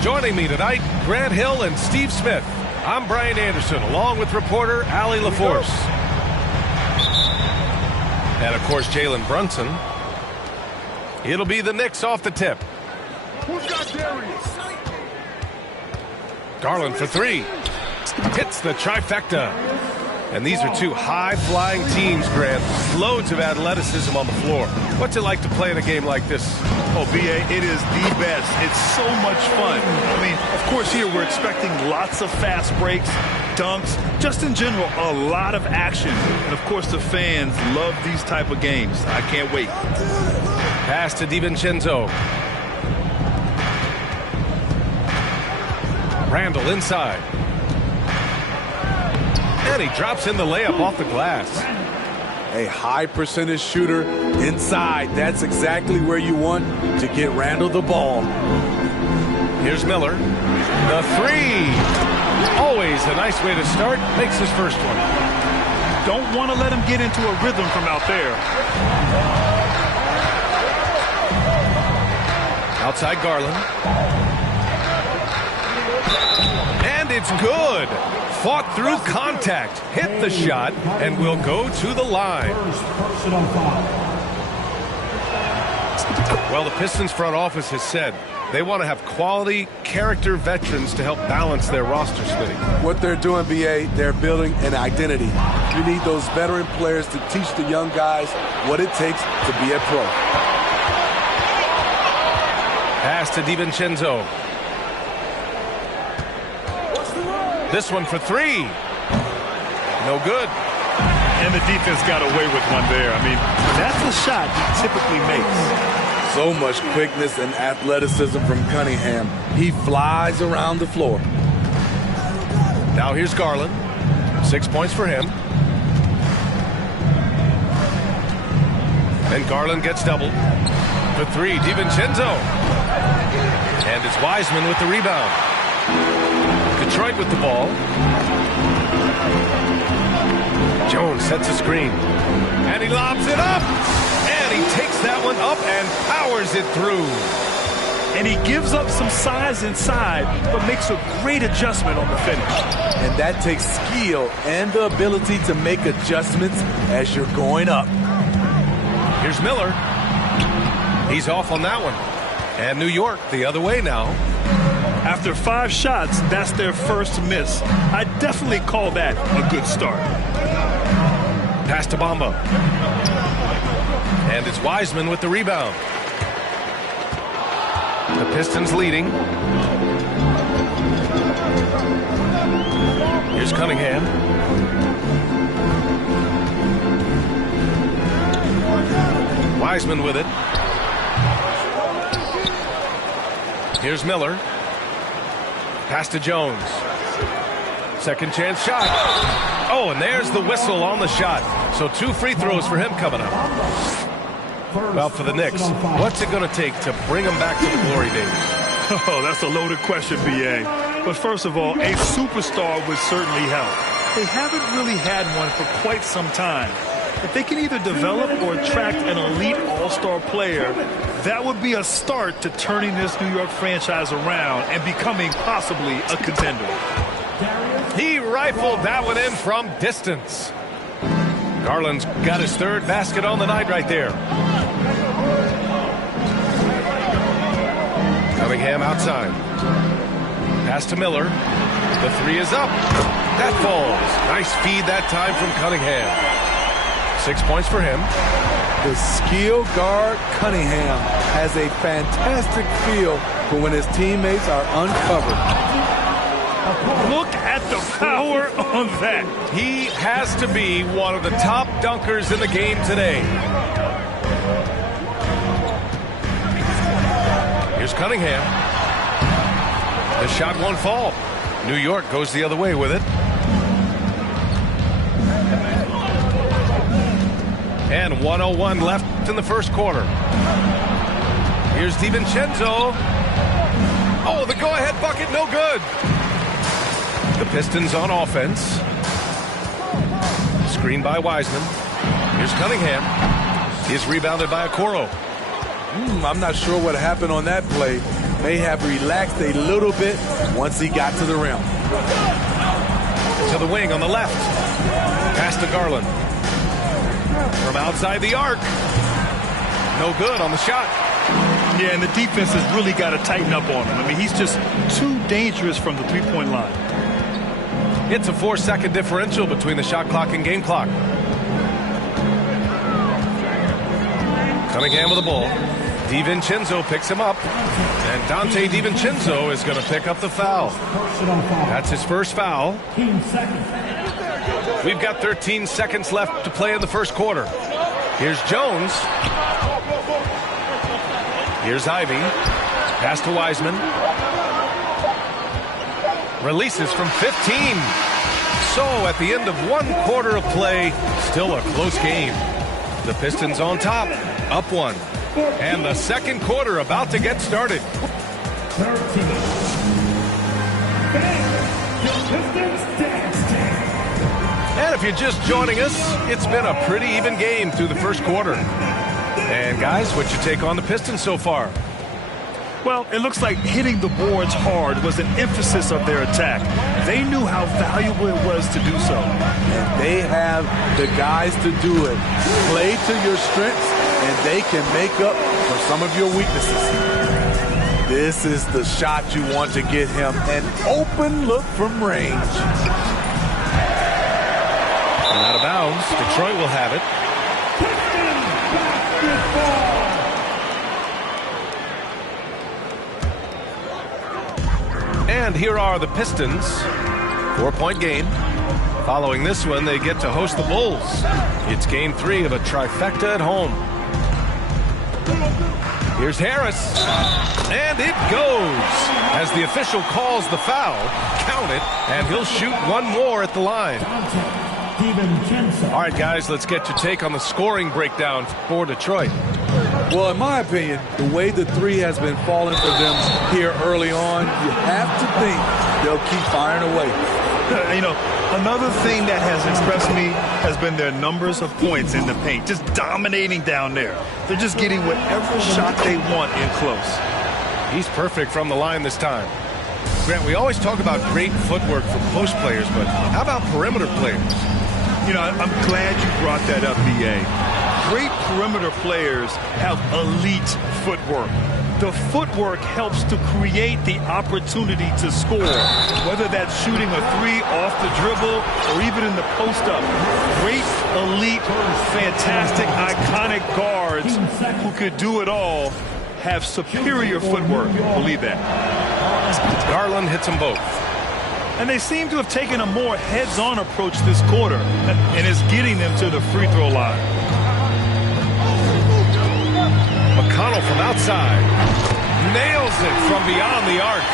Joining me tonight, Grant Hill and Steve Smith. I'm Brian Anderson, along with reporter Allie LaForce. And, of course, Jalen Brunson. It'll be the Knicks off the tip. Who's got Darius? Garland for three. Hits the trifecta. And these are two high-flying teams, Grant. Loads of athleticism on the floor. What's it like to play in a game like this? Oh, B.A., it is the best. It's so much fun. I mean, of course, here we're expecting lots of fast breaks, dunks, just in general, a lot of action. And, of course, the fans love these type of games. I can't wait. Pass to DiVincenzo. Randall inside. And he drops in the layup off the glass. A high percentage shooter inside. That's exactly where you want to get Randall the ball. Here's Miller. The three. Always a nice way to start. Makes his first one. Don't want to let him get into a rhythm from out there. Outside Garland. And it's good. Fought through contact, hit the shot, and will go to the line. Well, the Pistons front office has said they want to have quality character veterans to help balance their roster splitting. What they're doing, B.A., they're building an identity. You need those veteran players to teach the young guys what it takes to be a pro. Pass to DiVincenzo. This one for three. No good. And the defense got away with one there. I mean, that's a shot he typically makes. So much quickness and athleticism from Cunningham. He flies around the floor. Now here's Garland. 6 points for him. And Garland gets doubled. The three, DiVincenzo. And it's Wiseman with the rebound. Detroit with the ball. Jones sets a screen. And he lobs it up. And he takes that one up and powers it through. And he gives up some size inside, but makes a great adjustment on the finish. And that takes skill and the ability to make adjustments as you're going up. Here's Miller. He's off on that one. And New York the other way now. After 5 shots, that's their first miss. I definitely call that a good start. Pass to Bamba. And it's Wiseman with the rebound. The Pistons leading. Here's Cunningham. Wiseman with it. Here's Miller. Pass to Jones. Second chance shot. Oh, and there's the whistle on the shot. So 2 free throws for him coming up. Well, for the Knicks, what's it going to take to bring them back to the glory days? Oh, that's a loaded question, B.A. But first of all, a superstar would certainly help. They haven't really had one for quite some time. If they can either develop or attract an elite all-star player, that would be a start to turning this New York franchise around and becoming possibly a contender. He rifled that one in from distance. Garland's got his 3rd basket on the night right there. Cunningham outside. Pass to Miller. The 3 is up. That falls. Nice feed that time from Cunningham. 6 points for him. The skill guard Cunningham has a fantastic feel for when his teammates are uncovered. Look at the power on that. He has to be one of the top dunkers in the game today. Here's Cunningham. The shot won't fall. New York goes the other way with it. And 1:01 left in the first quarter. Here's DiVincenzo. Oh, the go-ahead bucket, no good. The Pistons on offense. Screen by Wiseman. Here's Cunningham. He's rebounded by Okoro. I'm not sure what happened on that play. May have relaxed a little bit once he got to the rim. To the wing on the left. Pass to Garland. From outside the arc. No good on the shot. Yeah, and the defense has really got to tighten up on him. I mean, he's just too dangerous from the three-point line. It's a 4-second differential between the shot clock and game clock. Cunningham with the ball. DiVincenzo picks him up. And Dante DiVincenzo is going to pick up the foul. That's his first foul. We've got 13 seconds left to play in the first quarter. Here's Jones. Here's Ivy. Pass to Wiseman. Releases from 15. So at the end of one quarter of play, still a close game. The Pistons on top, up one. And the second quarter about to get started. And if you're just joining us, it's been a pretty even game through the first quarter. And guys, what's your take on the Pistons so far? Well, it looks like hitting the boards hard was an emphasis of their attack. They knew how valuable it was to do so. And they have the guys to do it. Play to your strengths, and they can make up for some of your weaknesses. This is the shot you want to get him. An open look from range. And out of bounds. Detroit will have it. And here are the Pistons. 4-point game. Following this one, they get to host the Bulls. It's game 3 of a trifecta at home. Here's Harris. And it goes. As the official calls the foul, count it, and he'll shoot one more at the line. All right, guys, let's get your take on the scoring breakdown for Detroit. Well, in my opinion, the way the three has been falling for them here early on, you have to think they'll keep firing away. You know, another thing that has impressed me has been their numbers of points in the paint, just dominating down there. They're just getting whatever shot they want in close. He's perfect from the line this time. Grant, we always talk about great footwork for post players, but how about perimeter players? You know, I'm glad you brought that up, B.A. Great perimeter players have elite footwork. The footwork helps to create the opportunity to score, whether that's shooting a three off the dribble or even in the post-up. Great, elite, fantastic, iconic guards who could do it all have superior footwork. Believe that. Garland hits them both. And they seem to have taken a more heads-on approach this quarter, and is getting them to the free throw line. McConnell from outside. Nails it from beyond the arc.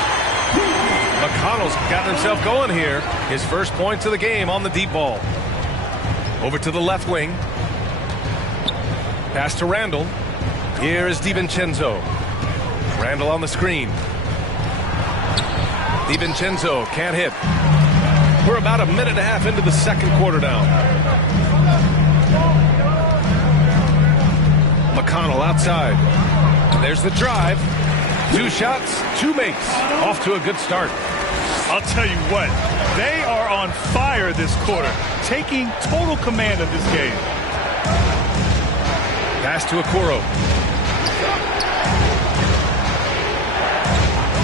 McConnell's got himself going here. His first points of the game on the deep ball. Over to the left wing. Pass to Randall. Here is DiVincenzo. Randall on the screen. DiVincenzo can't hit. We're about a minute and a half into the second quarter now. McConnell outside. There's the drive. 2 shots, 2 makes. Off to a good start. I'll tell you what, they are on fire this quarter, taking total command of this game. Pass to Okoro.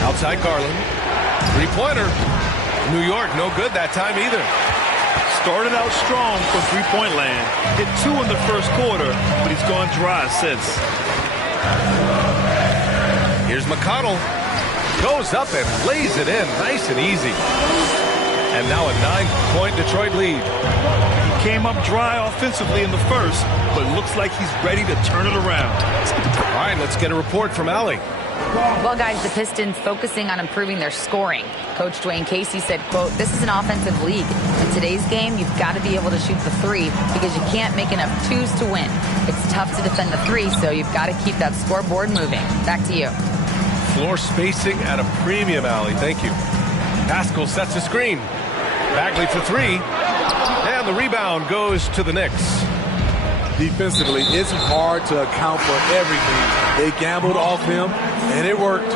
Outside Garland. 3-pointer. New York, no good that time either. started out strong from three-point land, hit 2 in the first quarter, but he's gone dry since. Here's McConnell. Goes up and lays it in nice and easy. And now a 9-point Detroit lead. He came up dry offensively in the first, but looks like he's ready to turn it around. All right, let's get a report from Allie. Well, guys, the Pistons focusing on improving their scoring. Coach Dwayne Casey said, quote, "This is an offensive league. In today's game, you've got to be able to shoot the three because you can't make enough twos to win. It's tough to defend the three, so you've got to keep that scoreboard moving." Back to you. Floor spacing at a premium, Allie. Thank you. Pascal sets a screen. Bagley for three. And the rebound goes to the Knicks. Defensively, it's hard to account for everything. They gambled off him, and it worked.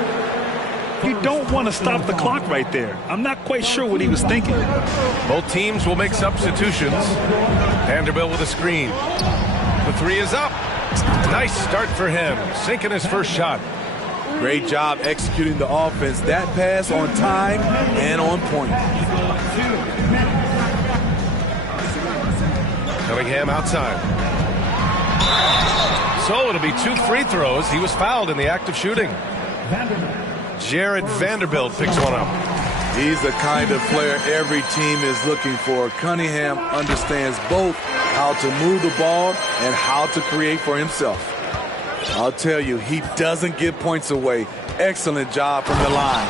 You don't want to stop the clock right there. I'm not quite sure what he was thinking. Both teams will make substitutions. Vanderbilt with a screen. The three is up. Nice start for him, sinking his first shot. Great job executing the offense. That pass on time and on point. Cunningham outside. So it'll be 2 free throws. He was fouled in the act of shooting. Jared Vanderbilt picks one up. He's the kind of player every team is looking for. Cunningham understands both how to move the ball and how to create for himself. I'll tell you, he doesn't give points away. Excellent job from the line.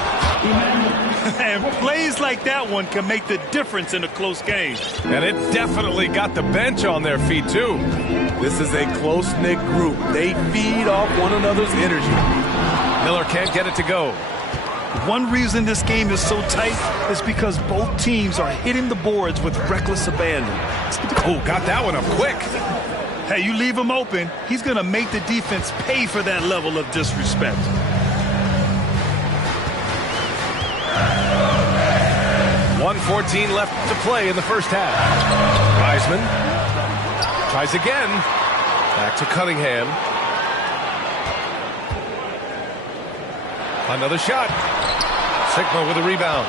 And plays like that one can make the difference in a close game. And it definitely got the bench on their feet, too. This is a close-knit group. They feed off one another's energy. Miller can't get it to go. One reason this game is so tight is because both teams are hitting the boards with reckless abandon. Oh, got that one up quick. Hey, you leave him open, he's going to make the defense pay for that level of disrespect. .114 left to play in the first half. Wiseman tries again. Back to Cunningham. Another shot. Sigma with a rebound.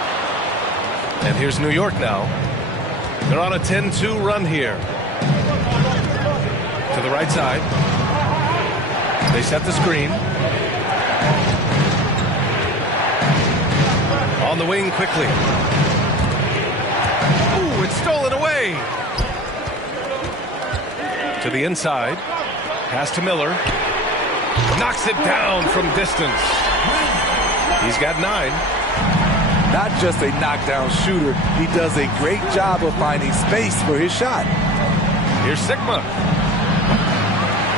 And here's New York now. They're on a 10-2 run here. To the right side. They set the screen. On the wing quickly. Ooh, it's stolen away. To the inside. Pass to Miller. Knocks it down from distance. He's got 9. Not just a knockdown shooter, he does a great job of finding space for his shot. Here's Sigma.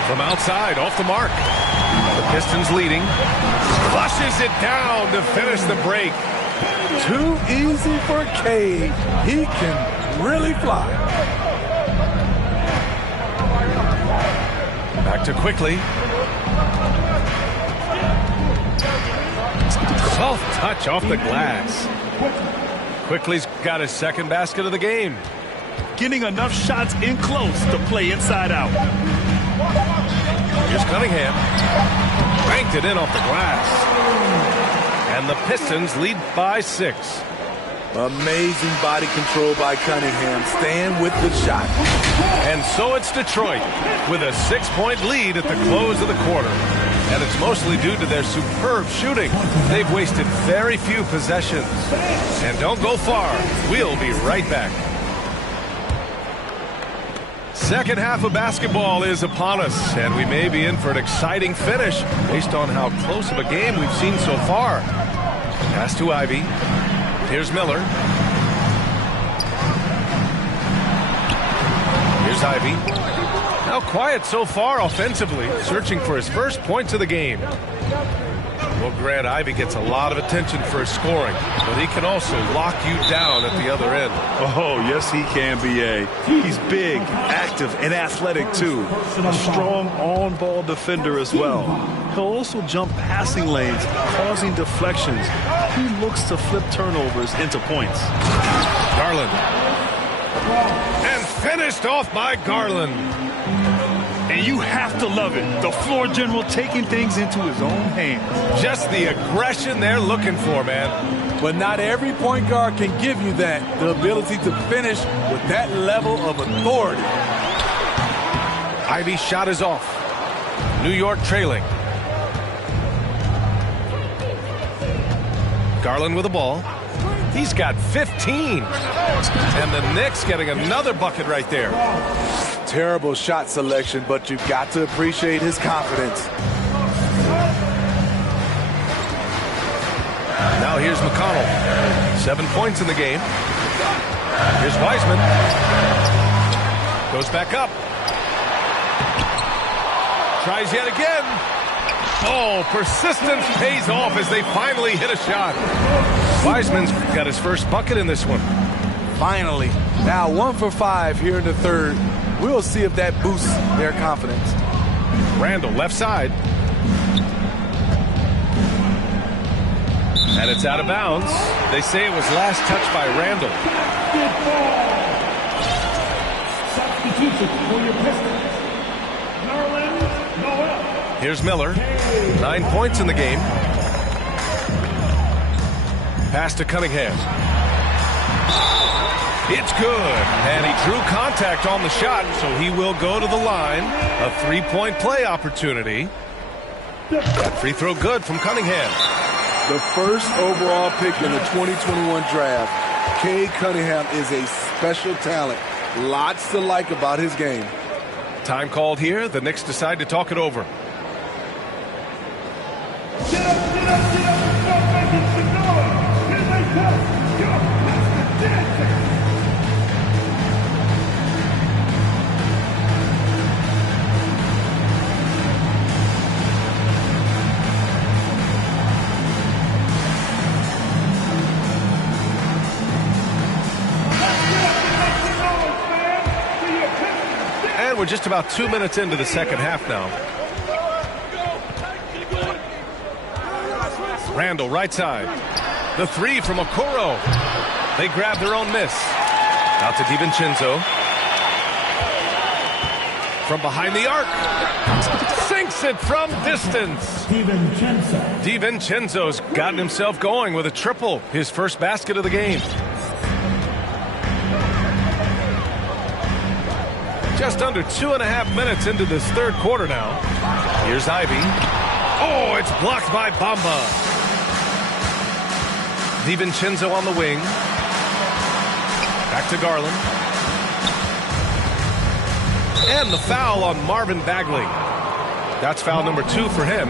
From outside, off the mark. The Pistons leading. Flushes it down to finish the break. Too easy for Cade. He can really fly. Back to Quickly. Soft touch off the glass. Quickly's got his second basket of the game. Getting enough shots in close to play inside out. Here's Cunningham. Banked it in off the glass. And the Pistons lead by 6. Amazing body control by Cunningham. Stand with the shot. And so it's Detroit with a 6-point lead at the close of the quarter. And it's mostly due to their superb shooting. They've wasted very few possessions. And don't go far. We'll be right back. Second half of basketball is upon us, and we may be in for an exciting finish based on how close of a game we've seen so far. Pass to Ivy. Here's Miller. Here's Ivy. Now quiet so far offensively, searching for his first points of the game. Well, Grant, Ivy gets a lot of attention for his scoring, but he can also lock you down at the other end. Oh, yes, he can, B.A. He's big, active, and athletic, too. A strong on-ball defender as well. He'll also jump passing lanes, causing deflections. He looks to flip turnovers into points. Garland. And finished off by Garland. And you have to love it. The floor general taking things into his own hands. Just the aggression they're looking for, man. But not every point guard can give you that, the ability to finish with that level of authority. Ivey's shot is off. New York trailing. Garland with the ball. He's got 15. And the Knicks getting another bucket right there. Terrible shot selection, but you've got to appreciate his confidence. Now here's McConnell. 7 points in the game. Here's Wiseman. Goes back up. Tries yet again. Oh, persistence pays off as they finally hit a shot. Wiseman's got his first bucket in this one. Finally. Now 1 for 5 here in the third. We'll see if that boosts their confidence. Randall left side. And it's out of bounds. They say it was last touched by Randall. Substitution for your Pistons. Nerlens Noel. Here's Miller. 9 points in the game. Pass to Cunningham. It's good. And he drew contact on the shot, so he will go to the line. A 3-point play opportunity. That free throw good from Cunningham. The first overall pick in the 2021 draft, Cade Cunningham is a special talent. Lots to like about his game. Time called here. The Knicks decide to talk it over. Get up, get up, get up, and start making some noise. Here they come. Your Pistons dancing. And we're just about 2 minutes into the second half now. Randall, right side. The three from Okoro. They grab their own miss. Out to DiVincenzo. From behind the arc. Sinks it from distance. DiVincenzo's gotten himself going with a triple. His first basket of the game. Just under 2.5 minutes into this third quarter now. Here's Ivey. Oh, it's blocked by Bamba. DiVincenzo on the wing. Back to Garland. And the foul on Marvin Bagley. That's foul number 2 for him.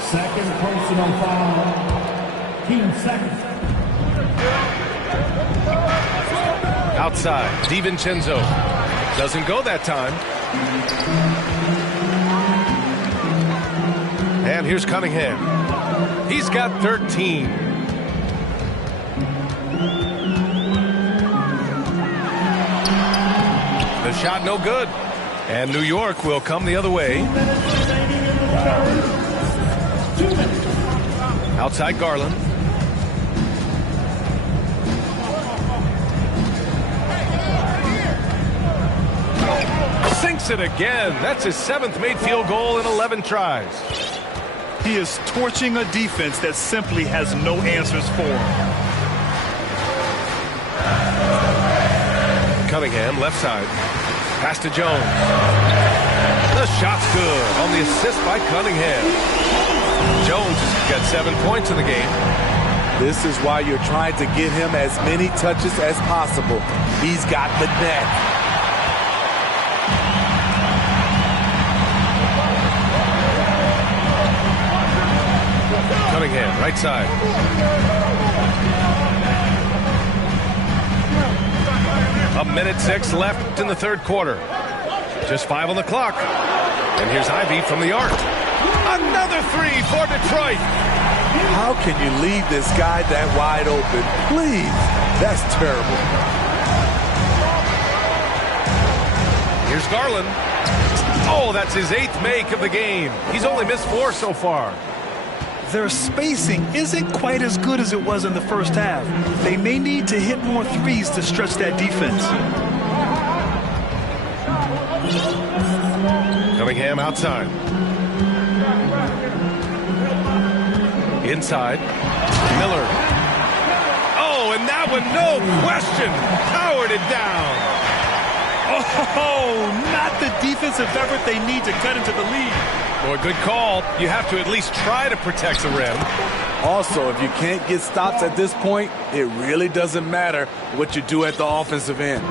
Second personal foul. Team second. Outside, DiVincenzo. Doesn't go that time. And here's Cunningham. He's got 13. The shot no good. And New York will come the other way. Outside Garland. Sinks it again. That's his 7th made field goal in 11 tries. He is torching a defense that simply has no answers for him. Cunningham, left side. Pass to Jones. The shot's good on the assist by Cunningham. Jones has got 7 points in the game. This is why you're trying to get him as many touches as possible. He's got the net. Cunningham, right side. A minute 6 left in the third quarter. Just 5 on the clock. And here's Ivey from the arc. Another 3 for Detroit. How can you leave this guy that wide open? Please. That's terrible. Here's Garland. Oh, that's his 8th make of the game. He's only missed 4 so far. Their spacing isn't quite as good as it was in the first half. They may need to hit more threes to stretch that defense. Cunningham outside. Inside. Miller. Oh, and that one, no question, powered it down. Oh, not the defensive effort they need to cut into the lead. Boy, good call. You have to at least try to protect the rim. Also, if you can't get stops at this point, it really doesn't matter what you do at the offensive end.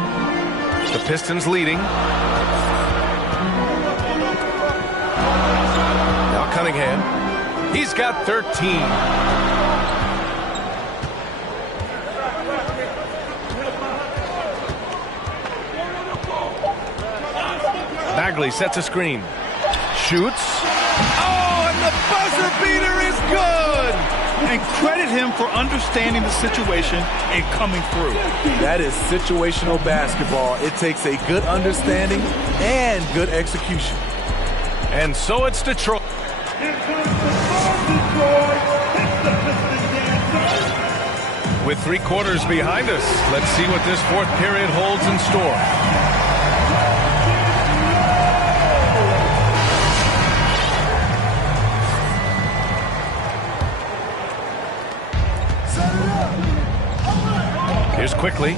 The Pistons leading. Now Cunningham. He's got 13. Bagley sets a screen. Shoots. Oh, and the buzzer beater is good! And credit him for understanding the situation and coming through. That is situational basketball. It takes a good understanding and good execution. And so it's Detroit. Here comes the ball, Detroit. It's the Pistons dancer. With 3 quarters behind us, let's see what this 4th period holds in store. Here's Quickly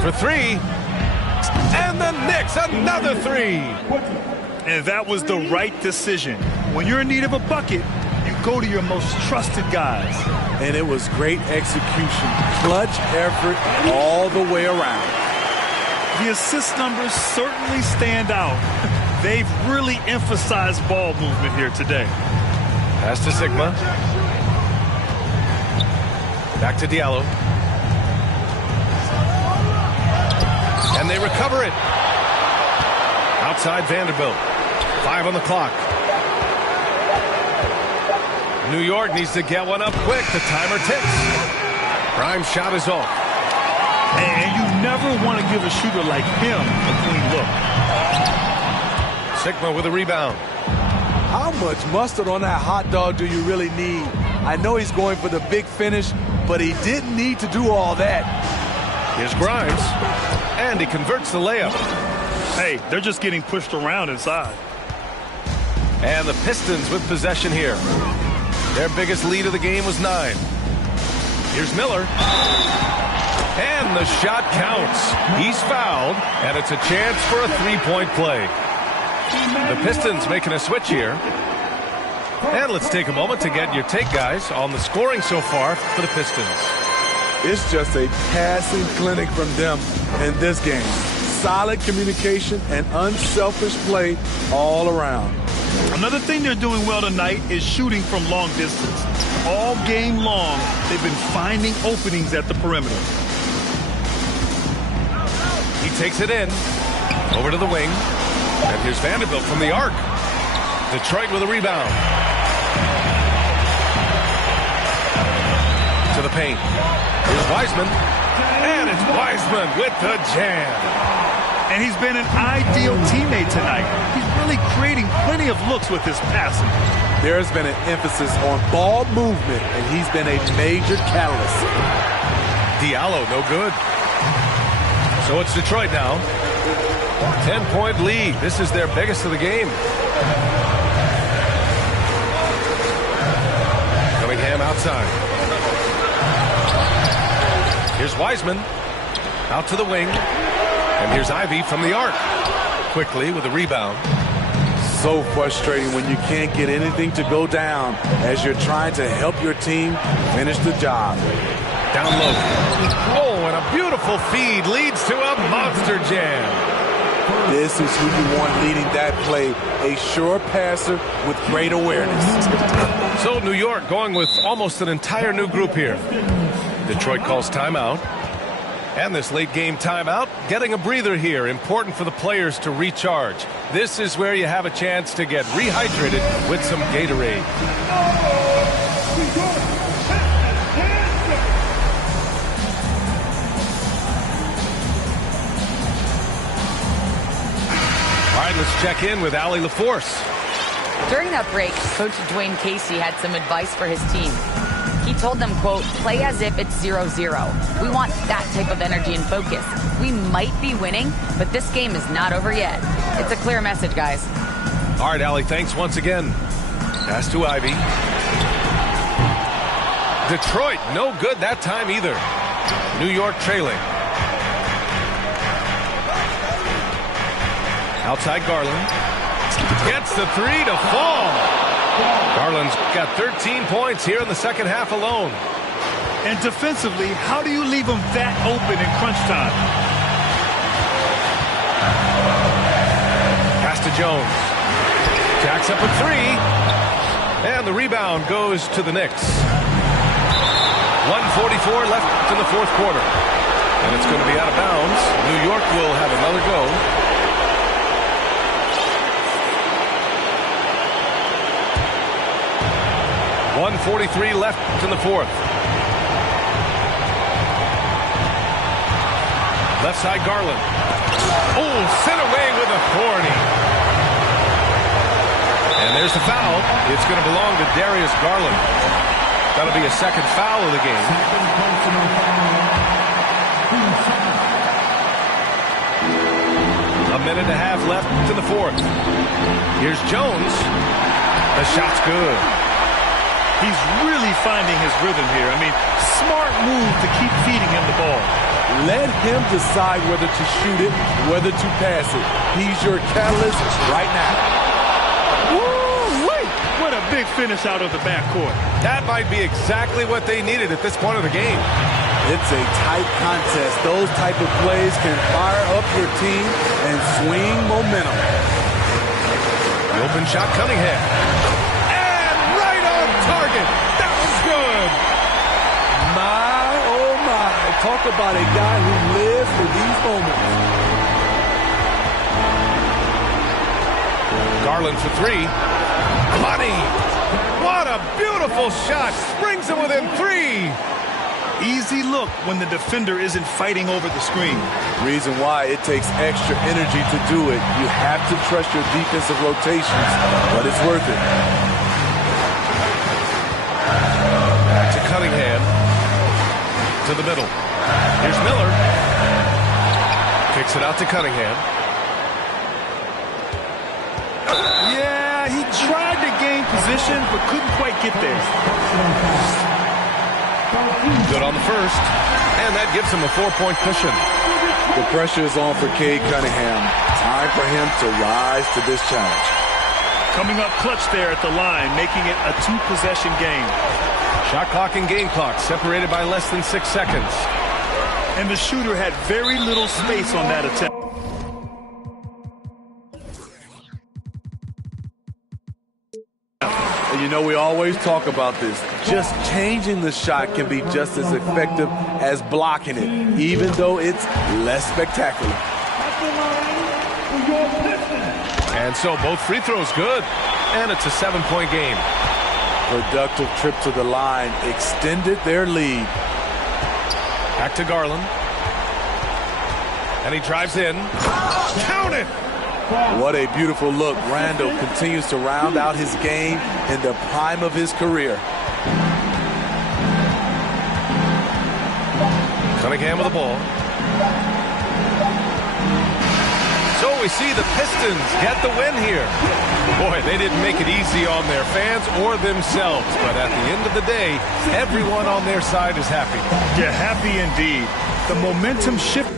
for 3, and the Knicks another 3. And that was the right decision. When you're in need of a bucket, you go to your most trusted guys. And it was great execution. Clutch effort all the way around. The assist numbers certainly stand out. They've really emphasized ball movement here today. Pass to Sigma. Back to Diallo. And they recover it. Outside Vanderbilt. 5 on the clock. New York needs to get one up quick. The timer ticks. Grimes' shot is off. And you never want to give a shooter like him a clean look. Sigma with a rebound. How much mustard on that hot dog do you really need? I know he's going for the big finish, but he didn't need to do all that. Here's Grimes. And he converts the layup. Hey, they're just getting pushed around inside. And the Pistons with possession here. Their biggest lead of the game was 9. Here's Miller. And the shot counts. He's fouled, and it's a chance for a 3-point play. The Pistons making a switch here. And let's take a moment to get your take, guys, on the scoring so far for the Pistons. It's just a passing clinic from them in this game. Solid communication and unselfish play all around. Another thing they're doing well tonight is shooting from long distance. All game long, they've been finding openings at the perimeter. He takes it in. Over to the wing. And here's Vanderbilt from the arc. Detroit with a rebound. To the paint. Here's Wiseman. And it's Wiseman with the jam. And he's been an ideal teammate tonight. He's really creating plenty of looks with his passing. There's been an emphasis on ball movement, and he's been a major catalyst. Diallo, no good. So it's Detroit now. 10-point lead. This is their biggest of the game. Cunningham outside. Here's Wiseman. Out to the wing. And here's Ivy from the arc. Quickly with a rebound. So frustrating when you can't get anything to go down as you're trying to help your team finish the job. Down low. Oh, and a beautiful feed leads to a monster jam. This is who you want leading that play. A sure passer with great awareness. So New York going with almost an entire new group here. Detroit calls timeout. And this late game timeout, getting a breather here. Important for the players to recharge. This is where you have a chance to get rehydrated with some Gatorade. All right, let's check in with Allie LaForce. During that break, Coach Dwayne Casey had some advice for his team. He told them, quote, play as if it's 0-0. We want that type of energy and focus. We might be winning, but this game is not over yet. It's a clear message, guys. All right, Allie, thanks once again. Pass to Ivy. Detroit, no good that time either. New York trailing. Outside Garland. Gets the three to fall. Garland's got 13 points here in the second half alone. And defensively, how do you leave them that open in crunch time? Pass to Jones. Jacks up a three. And the rebound goes to the Knicks. 1:44 left in the fourth quarter. And it's going to be out of bounds. New York will have another go. 1:43 left in the fourth. Left side Garland. Oh, sent away with authority. And there's the foul. It's going to belong to Darius Garland. That'll be a second foul of the game. A minute and a half left in the fourth. Here's Jones. The shot's good. He's really finding his rhythm here. I mean, smart move to keep feeding him the ball. Let him decide whether to shoot it, whether to pass it. He's your catalyst right now. Woo-wee! What a big finish out of the backcourt. That might be exactly what they needed at this point of the game. It's a tight contest. Those type of plays can fire up your team and swing momentum. The open shot, Cunningham. And right on target. That was good. My, oh my. Talk about a guy who lives for these moments. Garland for three. Money. What a beautiful shot. Springs him within three. Easy look when the defender isn't fighting over the screen. Reason why it takes extra energy to do it. You have to trust your defensive rotations, but it's worth it. Back to Cunningham. To the middle. Here's Miller. Kicks it out to Cunningham. Yeah, he tried to gain position, but couldn't quite get there. Good on the first. And that gives him a 4-point cushion. The pressure is on for Cade Cunningham. Time for him to rise to this challenge. Coming up clutch there at the line, making it a 2-possession game. Shot clock and game clock separated by less than 6 seconds. And the shooter had very little space on that attempt. And you know, we always talk about this. Just changing the shot can be just as effective as blocking it, even though it's less spectacular. And so both free throws good. And it's a 7-point game. Productive trip to the line extended their lead. Back to Garland. And he drives in. Count it! What a beautiful look. Randall continues to round out his game in the prime of his career. Cunningham with the ball. So we see the Pistons get the win here. Boy, they didn't make it easy on their fans or themselves. But at the end of the day, everyone on their side is happy. Yeah, happy indeed. The momentum shift.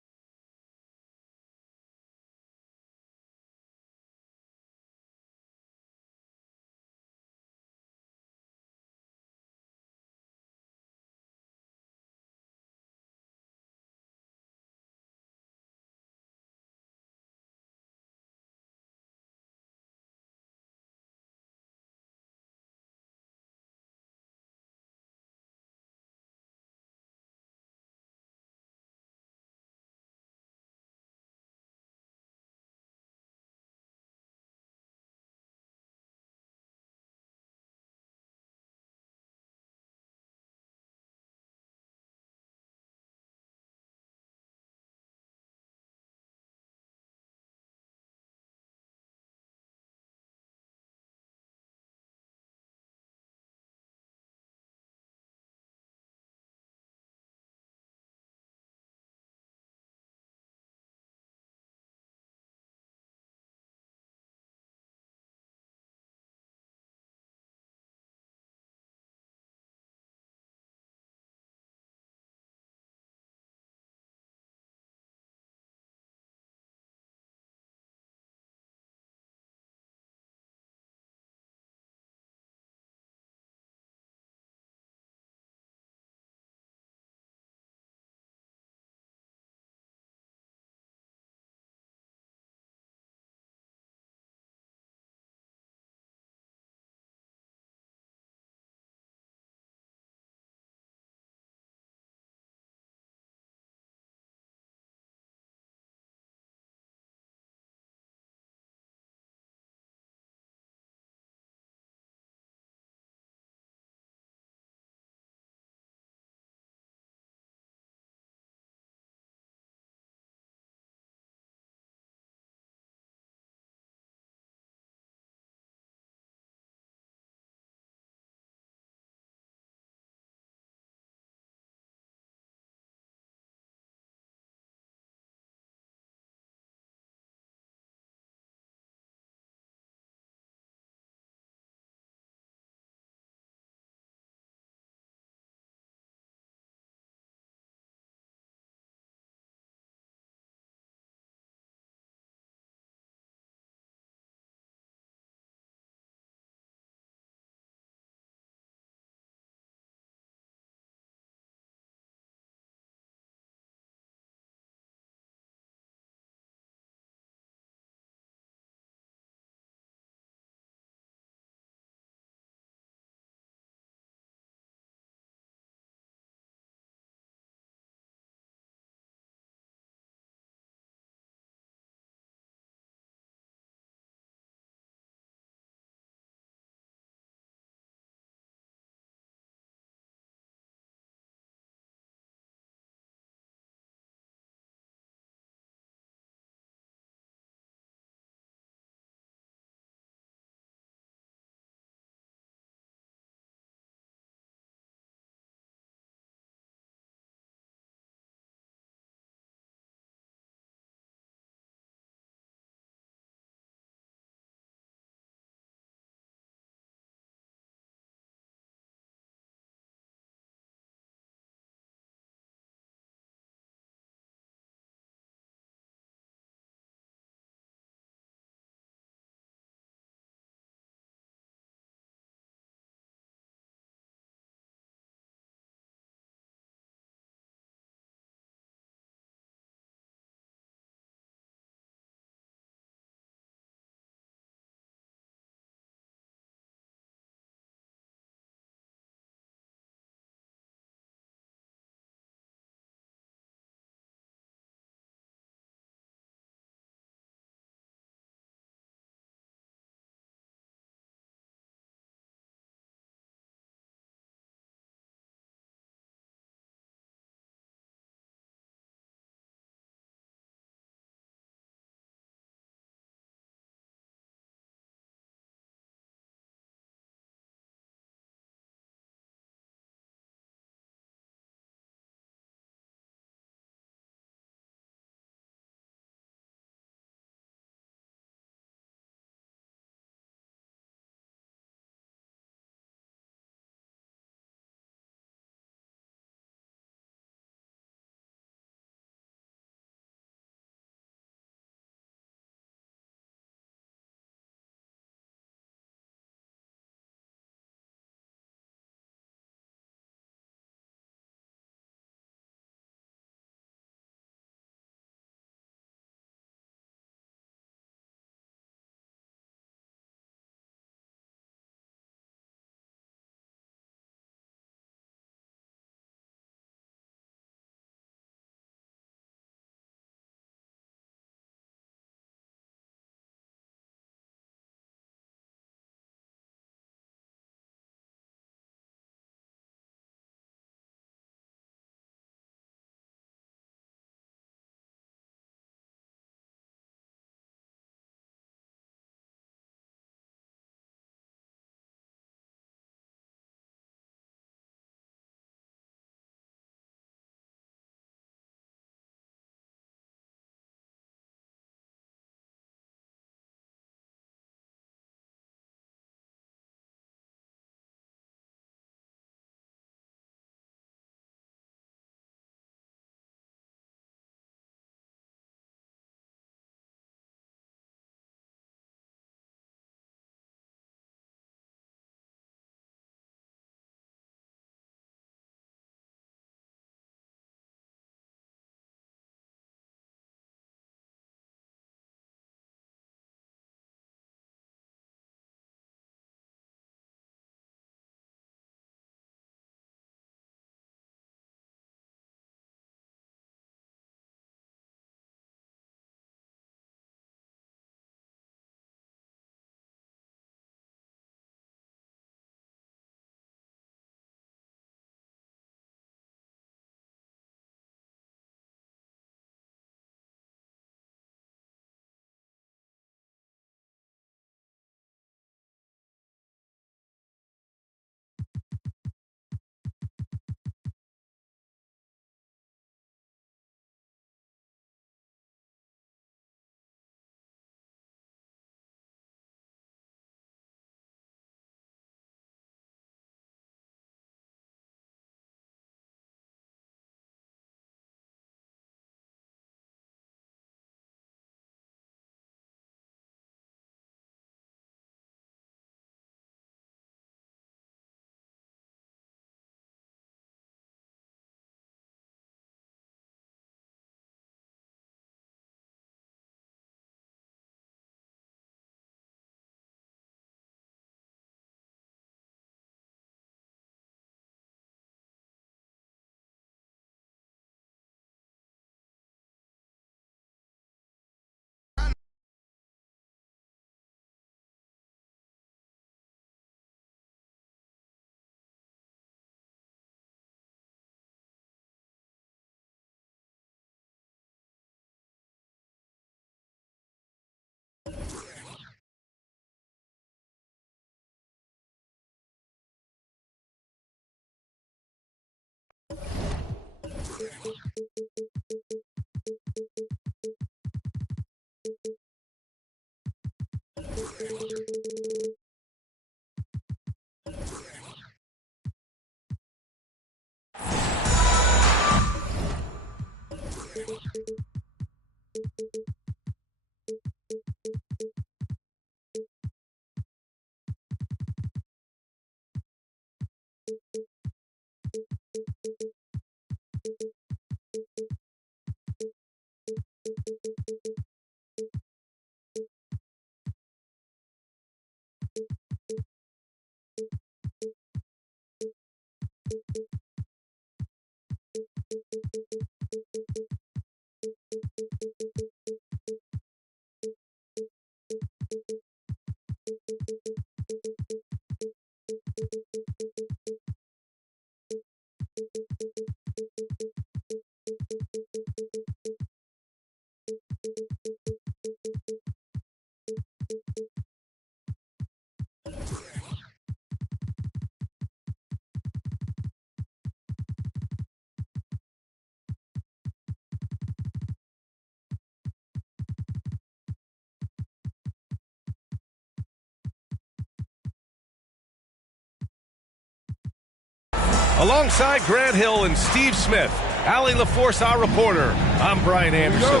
Alongside Grant Hill and Steve Smith, Allie LaForce, our reporter, I'm Brian Anderson.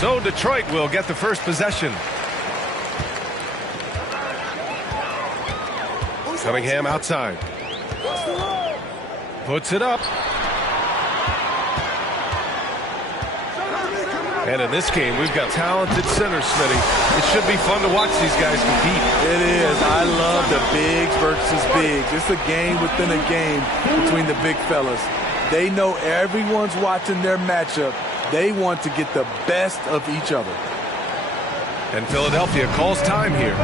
So Detroit will get the first possession. Cunningham outside. Puts it up. And in this game, we've got talented centers, Smitty. It should be fun to watch these guys compete. It is. I love the bigs versus bigs. It's a game within a game between the big fellas. They know everyone's watching their matchup. They want to get the best of each other. And Philadelphia calls time here.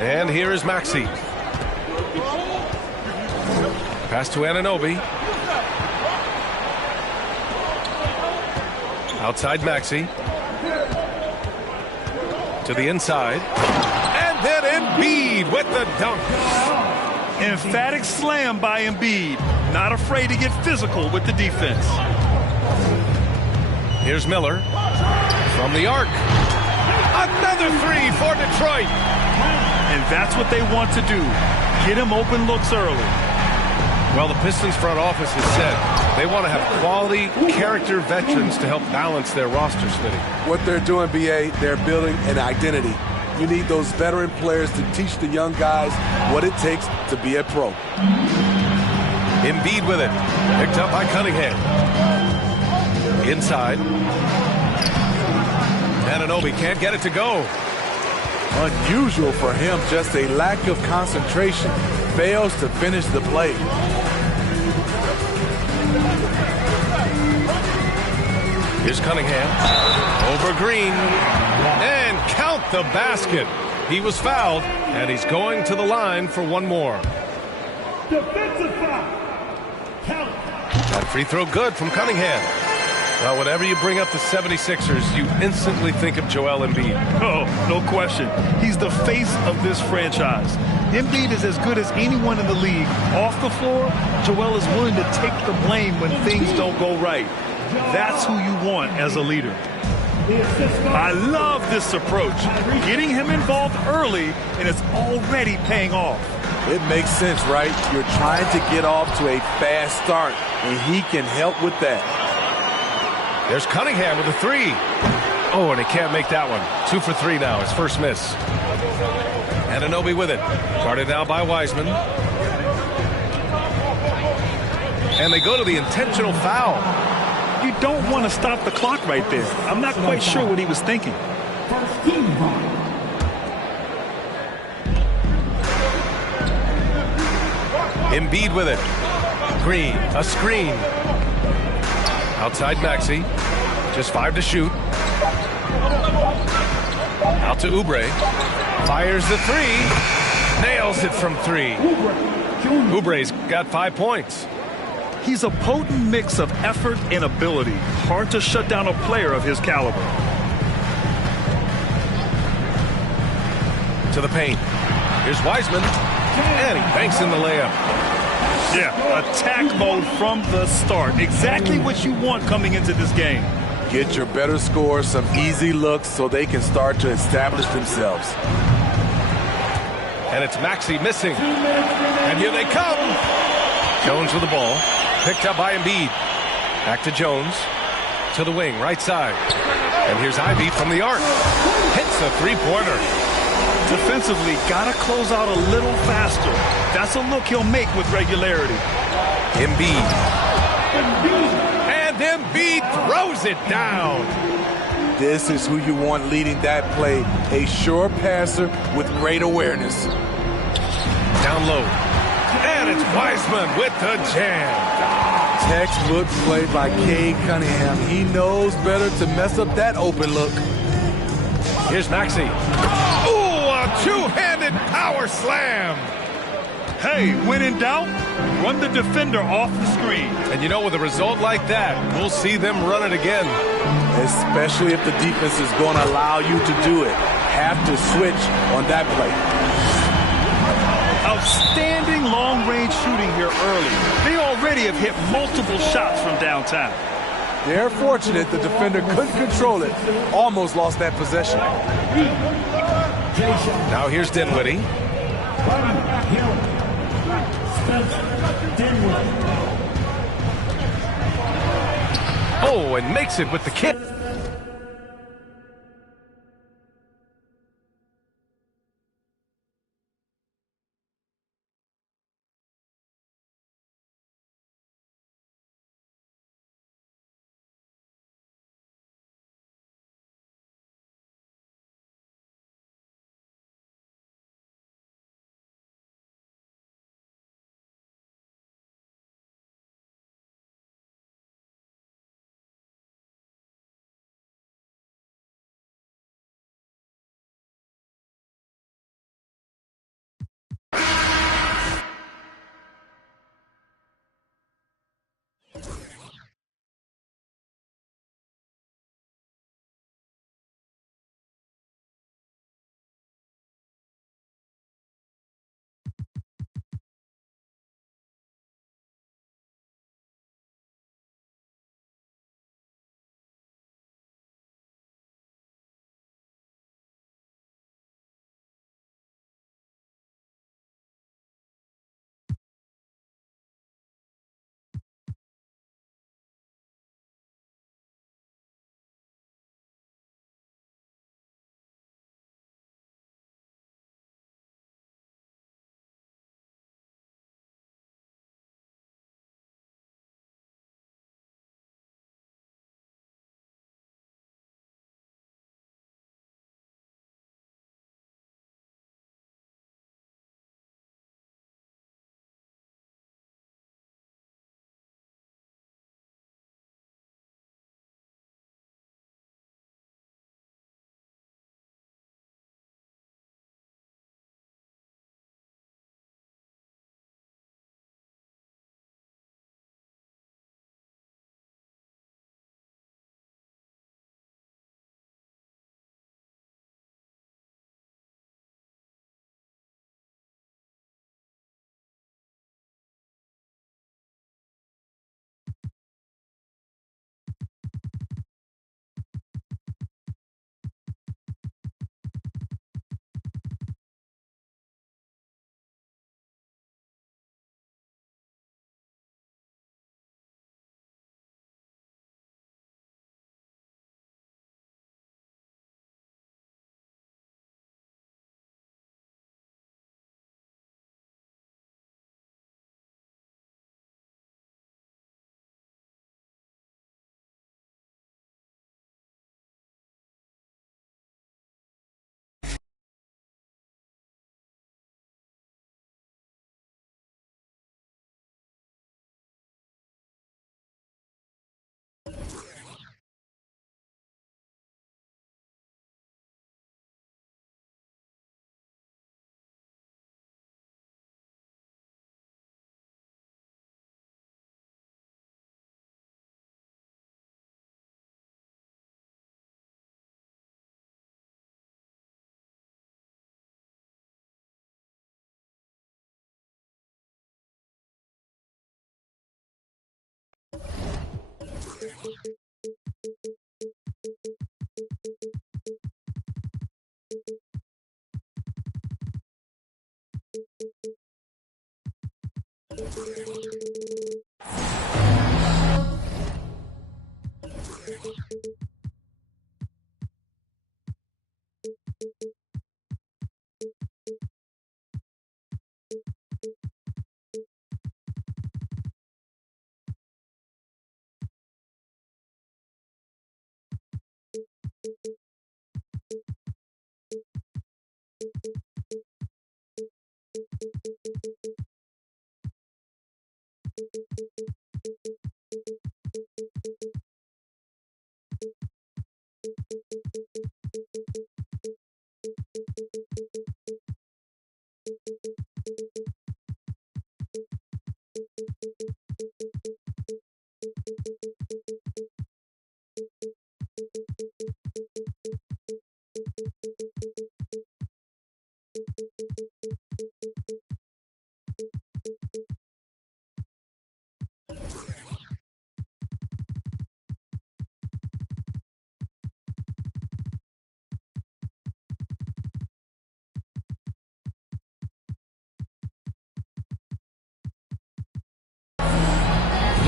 And here is Maxey. Pass to Anunoby. Outside Maxey. To the inside. And then Embiid with the dunk. Emphatic slam by Embiid. Not afraid to get physical with the defense. Here's Miller. From the arc. Another three for Detroit. And that's what they want to do. Get him open looks early. Well, the Pistons front office has said they want to have quality character veterans to help balance their roster, Smitty. What they're doing, BA, they're building an identity. You need those veteran players to teach the young guys what it takes to be a pro. Embiid with it. Picked up by Cunningham. Inside. Anunoby can't get it to go. Unusual for him, just a lack of concentration. Fails to finish the play. Here's Cunningham. Over Green. And count the basket. He was fouled, and he's going to the line for one more. Defensive foul. Count. That free throw good from Cunningham. Well, whenever you bring up the 76ers, you instantly think of Joel Embiid. Oh, no question. He's the face of this franchise. Embiid is as good as anyone in the league. Off the floor, Joel is willing to take the blame when things don't go right. That's who you want as a leader. I love this approach. Getting him involved early, and it's already paying off. It makes sense, right? You're trying to get off to a fast start, and he can help with that. There's Cunningham with a three. Oh, and he can't make that one. 2 for 3 now, his first miss. Anunoby with it. Guarded now by Wiseman. And they go to the intentional foul. You don't want to stop the clock right there. I'm not quite sure what he was thinking. Embiid with it. Green, a screen. Outside Maxey. Just 5 to shoot. Out to Oubre. Fires the 3. Nails it from 3. Oubre's got 5 points. He's a potent mix of effort and ability. Hard to shut down a player of his caliber. To the paint. Here's Wiseman. And he banks in the layup. Yeah, attack mode from the start. Exactly what you want coming into this game. Get your better scores some easy looks so they can start to establish themselves. And it's Maxey missing. And here they come. Jones with the ball. Picked up by Embiid. Back to Jones. To the wing, right side. And here's Ivy from the arc. Hits a three-pointer. Defensively, gotta close out a little faster. That's a look he'll make with regularity. Embiid. And Embiid throws it down. This is who you want leading that play. A sure passer with great awareness. Down low. And it's Wiseman with the jam. Textbook play by Cade Cunningham. He knows better to mess up that open look. Here's Maxey. Ooh, a two-handed power slam. Hey, when in doubt, run the defender off the screen. And you know, with a result like that, we'll see them run it again. Especially if the defense is going to allow you to do it. Have to switch on that play. Outstanding long-range shooting here early. They already have hit multiple shots from downtown. They're fortunate the defender couldn't control it. Almost lost that possession. Now here's Dinwiddie. Oh, and makes it with the kick.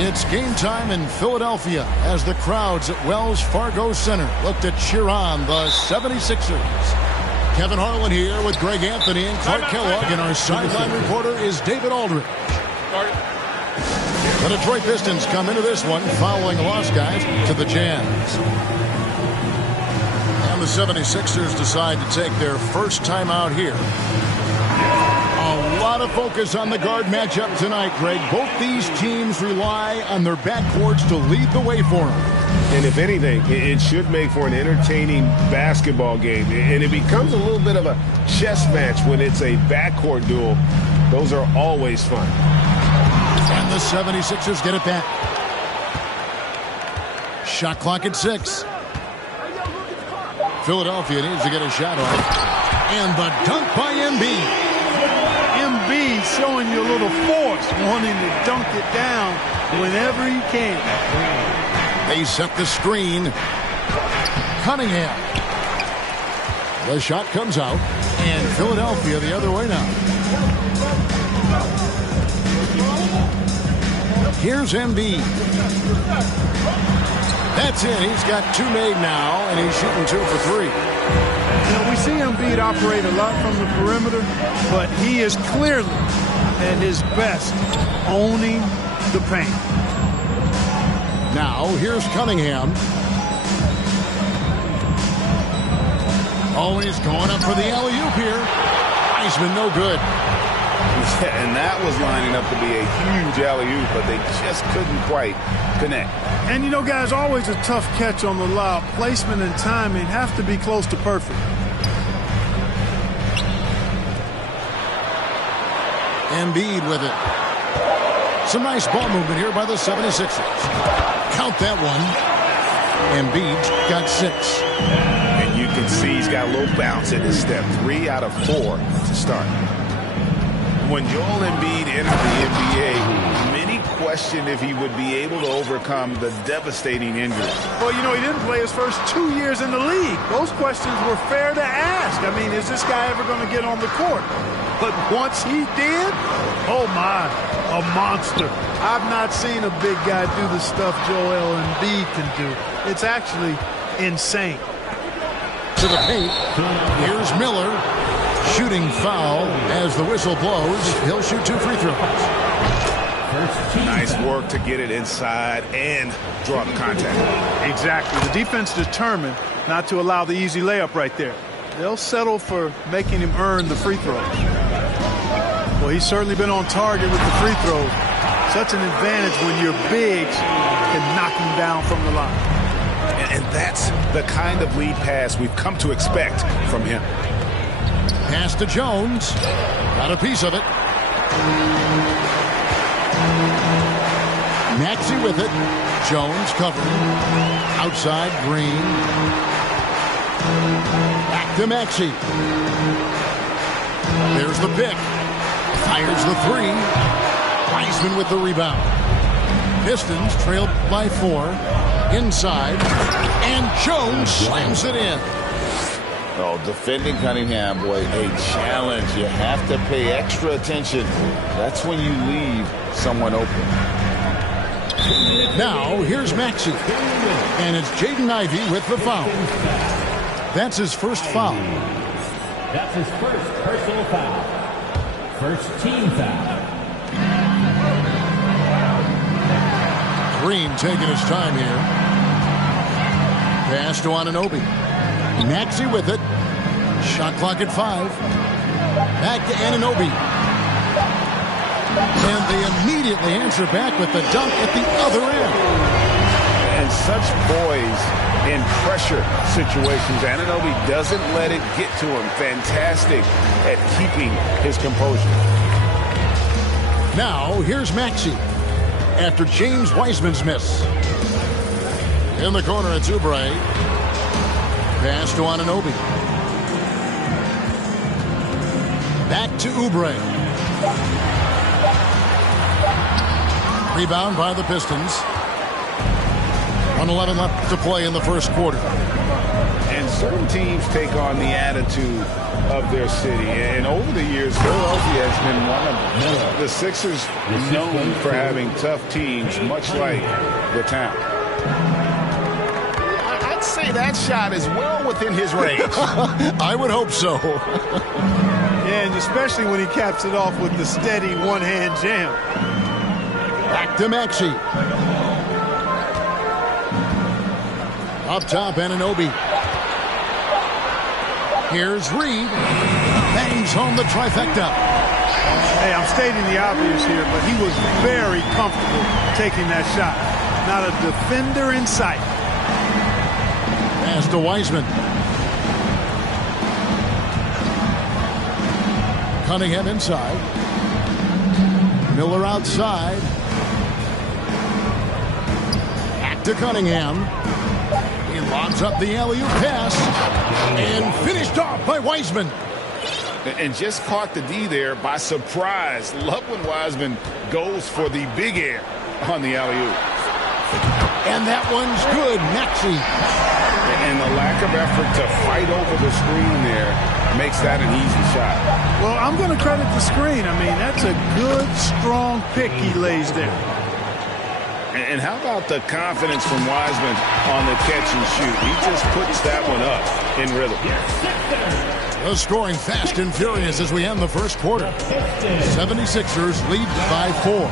It's game time in Philadelphia as the crowds at Wells Fargo Center look to cheer on the 76ers. Kevin Harlan here with Greg Anthony and Clark Kellogg, and our sideline reporter is David Aldridge. The Detroit Pistons come into this one following a loss, guys, to the Jazz. And the 76ers decide to take their first time out here. A lot of focus on the guard matchup tonight, Greg. Both these teams rely on their backcourts to lead the way for them. And if anything, it should make for an entertaining basketball game. And it becomes a little bit of a chess match when it's a backcourt duel. Those are always fun. And the 76ers get it back. Shot clock at 6. Philadelphia needs to get a shot off. And the dunk by Embiid. Embiid showing you a little force, wanting to dunk it down whenever he can. They set the screen. Cunningham. The shot comes out, and Philadelphia the other way now. Here's Embiid. That's it. He's got 2 made now, and he's shooting 2 for 3. You know, we see Embiid operate a lot from the perimeter, but he is clearly at his best owning the paint. Now, here's Cunningham. Oh, he's going up for the alley-oop here. Wiseman, no good. And that was lining up to be a huge alley-oop, but they just couldn't quite connect. And, you know, guys, always a tough catch on the lob. Placement and timing have to be close to perfect. Embiid with it. Some nice ball movement here by the 76ers. Count that one. Embiid's got 6. And you can see he's got a little bounce in his step. 3 out of 4 to start. When Joel Embiid entered the NBA, many questioned if he would be able to overcome the devastating injury. Well, you know, he didn't play his first 2 years in the league. Those questions were fair to ask. I mean, is this guy ever going to get on the court? But once he did, oh my, a monster. I've not seen a big guy do the stuff Joel Embiid can do. It's actually insane. To the paint, here's Miller. Shooting foul as the whistle blows. He'll shoot 2 free throws. Nice work to get it inside and draw the contact. Exactly. The defense determined not to allow the easy layup right there. They'll settle for making him earn the free throws. Well, he's certainly been on target with the free throws. Such an advantage when your bigs can knock him down from the line. And that's the kind of lead pass we've come to expect from him. Pass to Jones. Got a piece of it. Maxey with it. Jones covering. Outside, Green. Back to Maxey. There's the pick. Fires the 3. Wiseman with the rebound. Pistons trailed by 4. Inside. And Jones slams it in. Oh, defending Cunningham, boy, a challenge. You have to pay extra attention. That's when you leave someone open. Now, here's Maxey. And it's Jaden Ivey with the foul. That's his first foul. That's his first personal foul. First team foul. Green taking his time here. Pass to Anunoby. Maxey with it. Shot clock at 5. Back to Anunoby. And they immediately answer back with the dunk at the other end. And such poise in pressure situations. Anunoby doesn't let it get to him. Fantastic at keeping his composure. Now, here's Maxey. After James Wiseman's miss. In the corner, it's Oubre. Pass to Anunoby. Back to Oubre. Rebound by the Pistons. 1:11 left to play in the first quarter. And certain teams take on the attitude of their city. And over the years, Philadelphia has been one of them. The Sixers known for having tough teams, much like the town. I'd say that shot is well within his range. I would hope so. Yeah, and especially when he caps it off with the steady one-hand jam. Back to Maxey. Up top, Anunoby. Here's Reed. Bangs home the trifecta. Hey, I'm stating the obvious here, but he was very comfortable taking that shot. Not a defender in sight. Pass to Wiseman. Cunningham inside. Miller outside. Back to Cunningham. He lobs up the alley-oop pass. And finished off by Wiseman. And just caught the D there by surprise. Love when Wiseman goes for the big air on the alley-oop. And that one's good. Maxey. And the lack of effort to fight over the screen there makes that an easy shot. Well, I'm going to credit the screen. I mean, that's a good, strong pick he lays there. And how about the confidence from Wiseman on the catch and shoot? He just puts that one up in rhythm. The scoring fast and furious as we end the first quarter. 76ers lead by 4.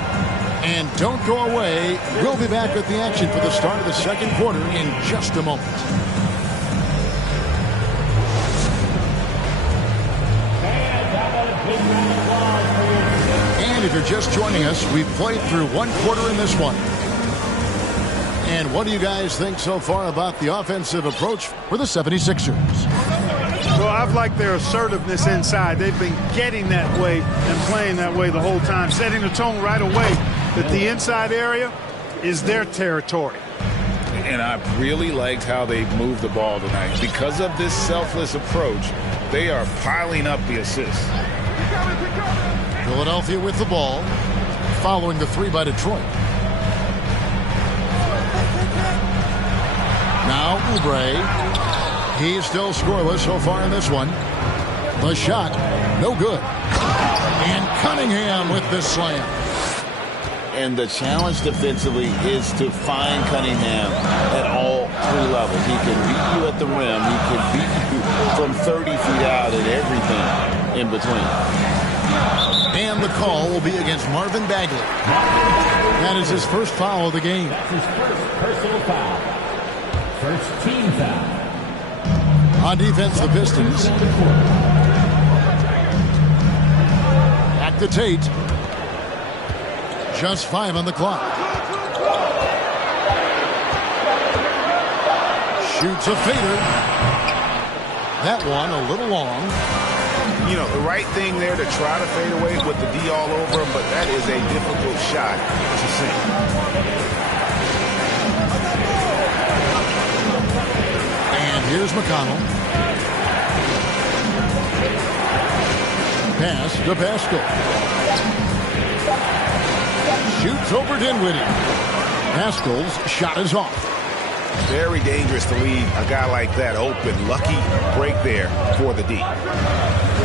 And don't go away. We'll be back with the action for the start of the second quarter in just a moment. And if you're just joining us, we've played through one quarter in this one. And what do you guys think so far about the offensive approach for the 76ers? Well, I've liked their assertiveness inside. They've been getting that way and playing that way the whole time, setting the tone right away that the inside area is their territory. And I really liked how they moved the ball tonight. Because of this selfless approach, they are piling up the assists. Philadelphia with the ball, following the 3 by Detroit. Now Oubre. He's still scoreless so far in this one. The shot, no good. And Cunningham with the slam. And the challenge defensively is to find Cunningham at all 3 levels. He can beat you at the rim. He can beat you from 30 feet out and everything in between. And the call will be against Marvin Bagley. That is his first foul of the game. That's his first personal foul. First team foul. On defense, the Pistons. Back to Tate. Just 5 on the clock. Shoots a fader. That one a little long. You know, the right thing there to try to fade away with the D all over him, but that is a difficult shot to sink. And here's McConnell. Pass to Pascal. Shoots over Dinwiddie. Pascal's shot is off. Very dangerous to leave a guy like that open. Lucky break there for the D.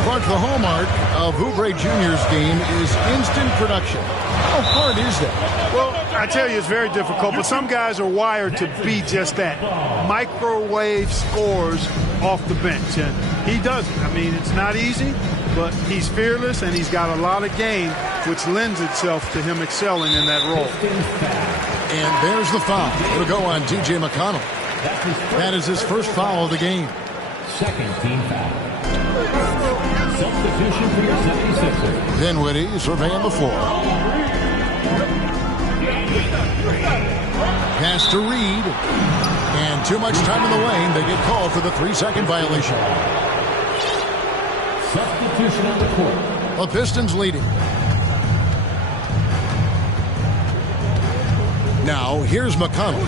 Clark, the hallmark of Oubre Jr.'s game is instant production. How hard is that? Well, I tell you, it's very difficult, but some guys are wired to be just that. Microwave scores off the bench, and he does it. I mean, it's not easy, but he's fearless, and he's got a lot of game, which lends itself to him excelling in that role. And there's the foul. It'll go on T.J. McConnell. That is his first foul of the game. Second team foul. Substitution for your 76ers. Dinwiddie surveying the floor. Pass to Reed. And too much time in the lane. They get called for the 3-second violation. Substitution on the court. The Pistons leading. Now, here's McConnell.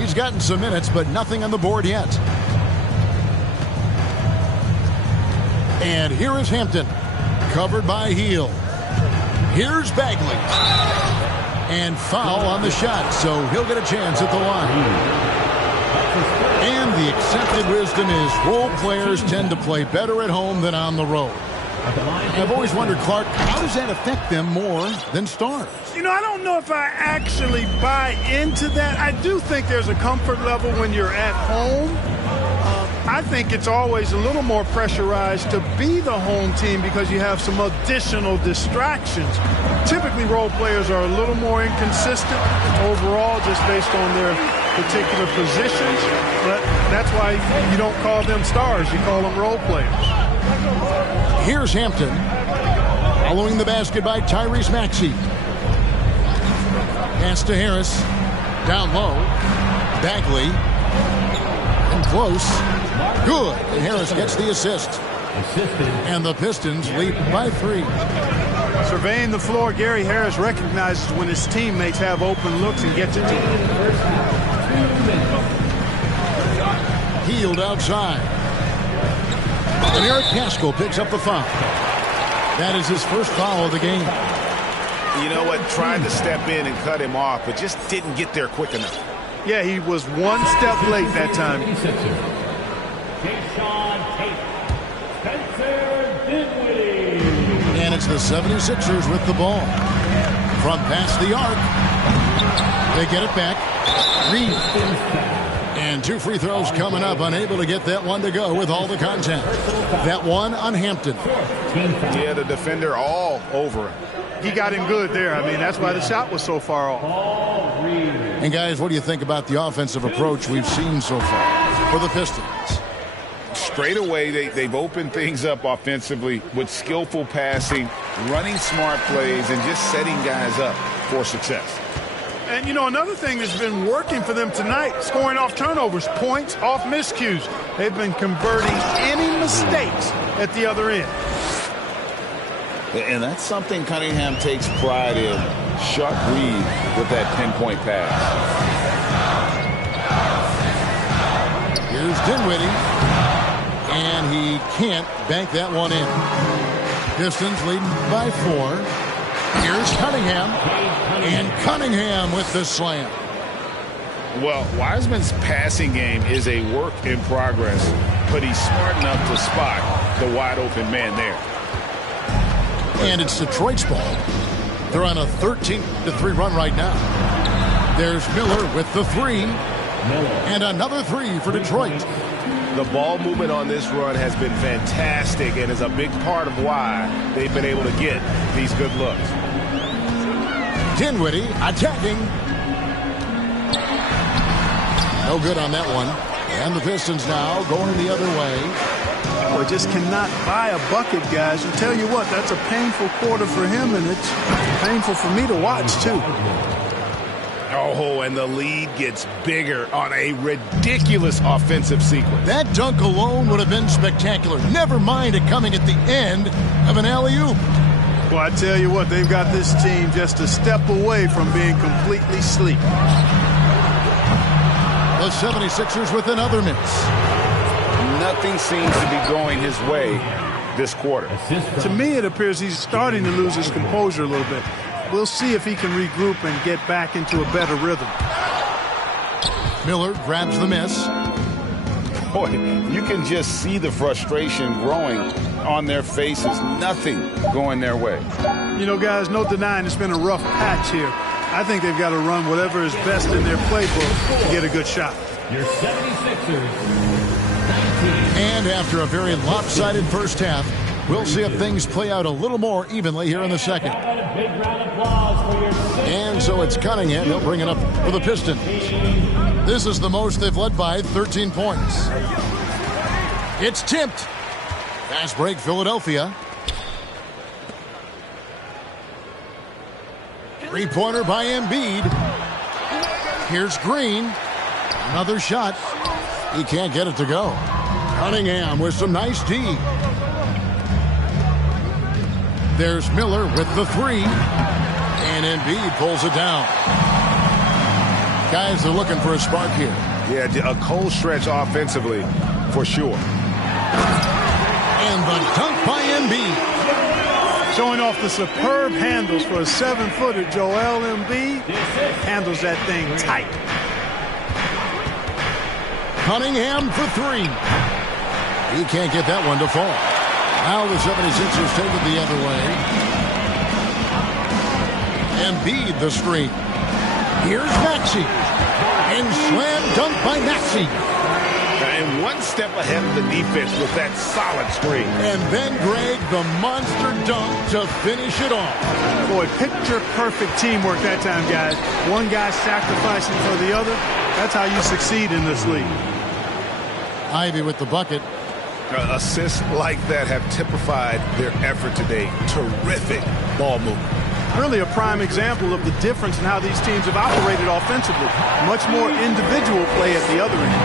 He's gotten some minutes, but nothing on the board yet. And here is Hampton, covered by Hield. Here's Bagley. And foul on the shot, so he'll get a chance at the line. And the accepted wisdom is role players tend to play better at home than on the road. I've always wondered, Clark, how does that affect them more than stars? You know, I don't know if I actually buy into that. I do think there's a comfort level when you're at home. I think it's always a little more pressurized to be the home team because you have some additional distractions. Typically, role players are a little more inconsistent overall just based on their particular positions. But that's why you don't call them stars. You call them role players. Here's Hampton. Following the basket by Tyrese Maxey. Pass to Harris. Down low. Bagley. And close. Good. And Harris gets the assist. And the Pistons lead by 3. Surveying the floor, Gary Harris recognizes when his teammates have open looks and gets it to him. Hield outside. And Eric Paschall picks up the foul. That is his first foul of the game. You know what? Tried to step in and cut him off, but just didn't get there quick enough. Yeah, he was one step late that time. And it's the 76ers with the ball. From past the arc. They get it back. Reed. And 2 free throws coming up. Unable to get that one to go with all the contact. That one on Hampton. Yeah, the defender all over him. He got him good there. I mean, that's why the shot was so far off. And guys, what do you think about the offensive approach we've seen so far for the Pistons? Straight away, they've opened things up offensively with skillful passing, running smart plays, and just setting guys up for success. And, you know, another thing that's been working for them tonight, scoring off turnovers, points off miscues. They've been converting any mistakes at the other end. And that's something Cunningham takes pride in. Sharp read with that pinpoint pass. Here's Dinwiddie. And he can't bank that one in. Pistons leading by 4. Here's Cunningham. And Cunningham with the slam. Well, Wiseman's passing game is a work in progress, but he's smart enough to spot the wide open man there. And it's Detroit's ball. They're on a 13-3 run right now. There's Miller with the 3. And another 3 for Detroit. The ball movement on this run has been fantastic and is a big part of why they've been able to get these good looks. Dinwiddie attacking. No good on that one. And the Pistons now going the other way. Boy, just cannot buy a bucket, guys. And tell you what, that's a painful quarter for him, and it's painful for me to watch, too. Oh, and the lead gets bigger on a ridiculous offensive sequence. That dunk alone would have been spectacular. Never mind it coming at the end of an alley-oop. Well, I tell you what, they've got this team just a step away from being completely sleep. The 76ers with another miss. Nothing seems to be going his way this quarter. To me, it appears he's starting to lose his composure a little bit. We'll see if he can regroup and get back into a better rhythm. Miller grabs the miss. Boy, you can just see the frustration growing on their faces. Nothing going their way. You know, guys, no denying it's been a rough patch here. I think they've got to run whatever is best in their playbook to get a good shot. Your 76ers, 19. And after a very lopsided first half, we'll see if things play out a little more evenly here in the second. A big round of applause for your And so it's Cunningham. He'll bring it up for the Pistons. This is the most they've led by 13 points. It's tipped. Fast break, Philadelphia. Three-pointer by Embiid. Here's Green. Another shot. He can't get it to go. Cunningham with some nice D. There's Miller with the three. And Embiid pulls it down. Guys are looking for a spark here. Yeah, a cold stretch offensively, for sure. And the dunk by Embiid. Showing off the superb handles for a 7-footer, Joel Embiid handles that thing tight. Cunningham for three. He can't get that one to fall. Now the 76ers take it the other way. Embiid the screen. Here's Maxey. And slam dunk by Maxey. And one step ahead of the defense with that solid screen. And then Greg, the monster dunk to finish it off. Boy, picture-perfect teamwork that time, guys. One guy sacrificing for the other. That's how you succeed in this league. Ivy with the bucket. Assists like that have typified their effort today. Terrific ball movement. Really a prime example of the difference in how these teams have operated offensively. Much more individual play at the other end.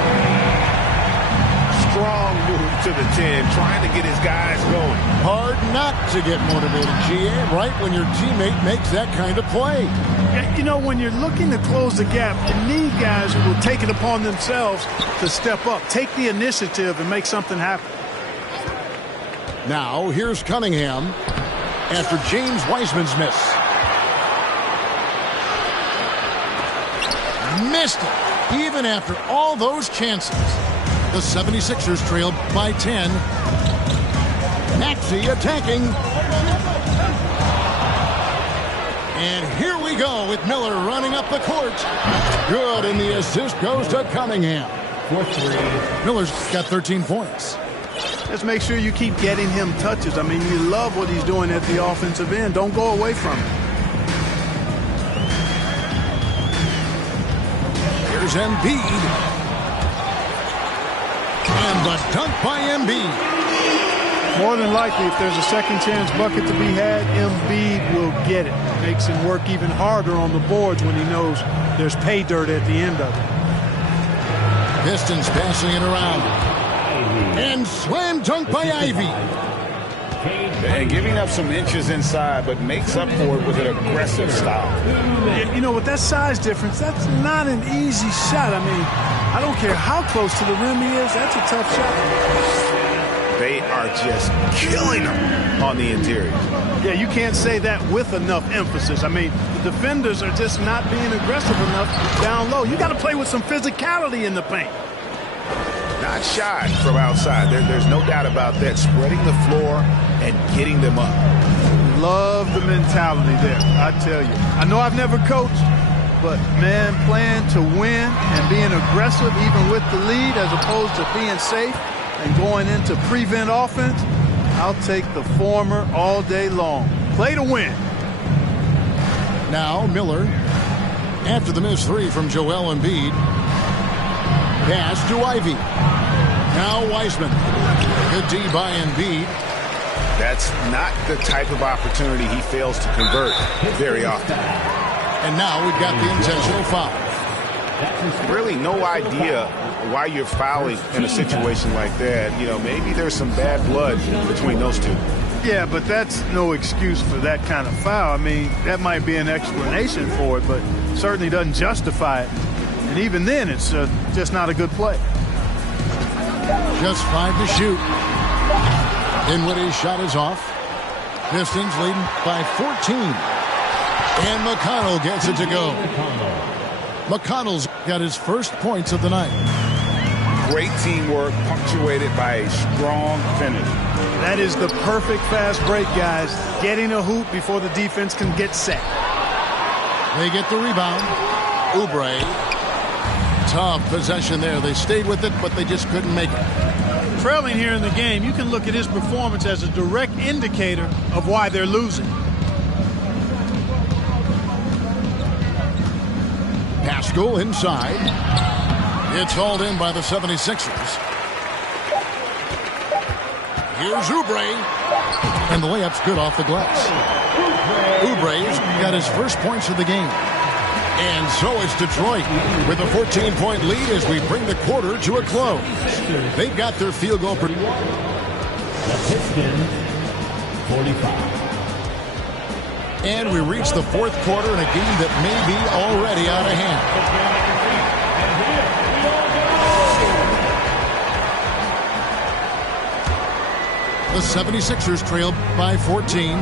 Strong move to the 10, trying to get his guys going. Hard not to get motivated, GA, right when your teammate makes that kind of play. You know, when you're looking to close the gap, you need guys who will take it upon themselves to step up, take the initiative, and make something happen. Now, here's Cunningham after James Wiseman's miss. Missed it, even after all those chances. The 76ers trailed by 10. Maxey attacking. And here we go with Miller running up the court. Good, and the assist goes to Cunningham. For three. Miller's got 13 points. Just make sure you keep getting him touches. I mean, you love what he's doing at the offensive end. Don't go away from him. Here's Embiid. And the dunk by Embiid. More than likely, if there's a second chance bucket to be had, Embiid will get it. Makes him work even harder on the boards when he knows there's pay dirt at the end of it. Pistons passing it around. And slam dunk by Ivy. And giving up some inches inside, but makes up for it with an aggressive style. You know, with that size difference, that's not an easy shot. I mean, I don't care how close to the rim he is. That's a tough shot. They are just killing him on the interior. Yeah, you can't say that with enough emphasis. I mean, the defenders are just not being aggressive enough down low. You got to play with some physicality in the paint. Not shy from outside. There's no doubt about that. Spreading the floor and getting them up. Love the mentality there, I tell you. I know I've never coached, but, man, playing to win and being aggressive even with the lead as opposed to being safe and going into prevent offense, I'll take the former all day long. Play to win. Now Miller, after the missed three from Joel Embiid. Pass to Ivy. Now Wiseman. Good D by Embiid. That's not the type of opportunity he fails to convert very often. And now we've got the intentional foul. Really no idea why you're fouling in a situation like that. You know, maybe there's some bad blood between those two. Yeah, but that's no excuse for that kind of foul. I mean, that might be an explanation for it, but certainly doesn't justify it. And even then, it's just not a good play. Just 5 to shoot. Dinwiddie's shot is off. Pistons leading by 14. And McConnell gets it to go. McConnell's got his first points of the night. Great teamwork punctuated by a strong finish. That is the perfect fast break, guys. Getting a hoop before the defense can get set. They get the rebound. Oubre. Tough possession there. They stayed with it, but they just couldn't make it. Trailing here in the game, you can look at his performance as a direct indicator of why they're losing. Pascal inside. It's hauled in by the 76ers. Here's Oubre. And the layup's good off the glass. Oubre's got his first points of the game. And so is Detroit with a 14-point lead as we bring the quarter to a close. They've got their field goal. The Pistons, 45. And we reach the fourth quarter in a game that may be already out of hand. The 76ers trail by 14.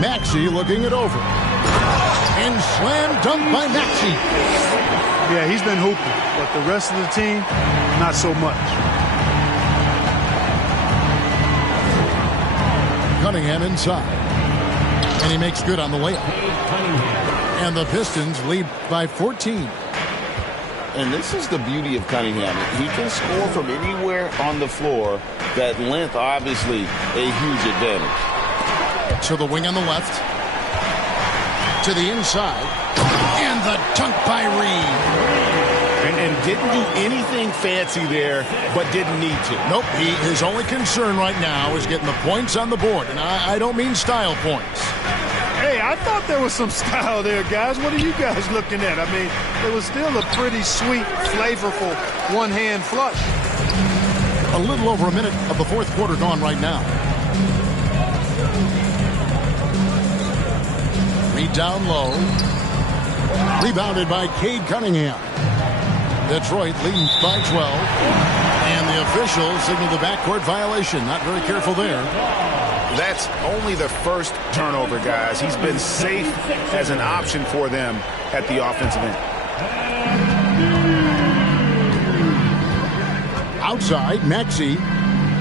Maxey looking it over. And slam dunk by Maxey. Yeah, he's been hooping, but the rest of the team, not so much. Cunningham inside. And he makes good on the layup. And the Pistons lead by 14. And this is the beauty of Cunningham. He can score from anywhere on the floor. That length, obviously, a huge advantage. To the wing on the left. To the inside. And the dunk by Reed. And didn't do anything fancy there, but didn't need to. Nope. His only concern right now is getting the points on the board. And I don't mean style points. Hey, I thought there was some style there, guys. What are you guys looking at? I mean, it was still a pretty sweet, flavorful one-hand flush. A little over a minute of the fourth quarter gone right now. Reed down low. Rebounded by Cade Cunningham. Detroit leading by 12. And the officials signal the backcourt violation. Not very careful there. That's only the first turnover, guys. He's been safe as an option for them at the offensive end. Outside, Maxey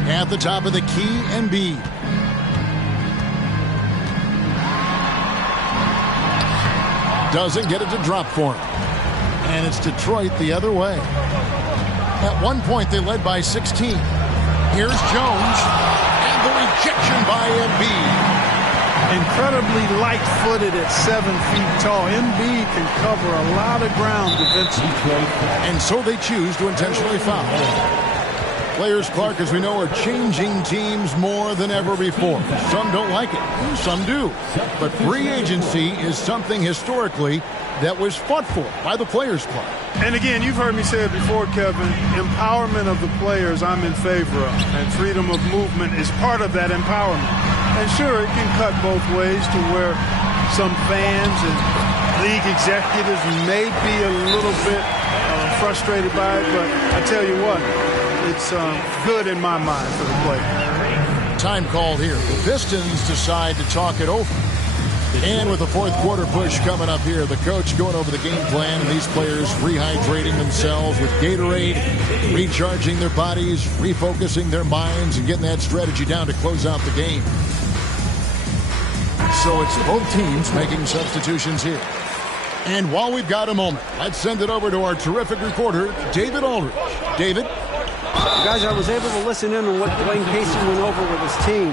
at the top of the key, Embiid. Doesn't get it to drop for him. And it's Detroit the other way. At one point, they led by 16. Here's Jones. The rejection by Embiid. Incredibly light-footed at 7 feet tall. Embiid can cover a lot of ground defensively. And so they choose to intentionally foul. Players, Clark, as we know, are changing teams more than ever before. Some don't like it. Some do. But free agency is something historically that was fought for by the Players Club. And again, you've heard me say it before, Kevin, empowerment of the players I'm in favor of, and freedom of movement is part of that empowerment. And sure, it can cut both ways to where some fans and league executives may be a little bit frustrated by it, but I tell you what, it's good in my mind for the players. Time called here. The Pistons decide to talk it over. And with the fourth quarter push coming up here, the coach going over the game plan, and these players rehydrating themselves with Gatorade, recharging their bodies, refocusing their minds, and getting that strategy down to close out the game. So it's both teams making substitutions here. And while we've got a moment, let's send it over to our terrific reporter, David Aldridge. David? Guys, I was able to listen in on what Dwayne Casey went over with his team.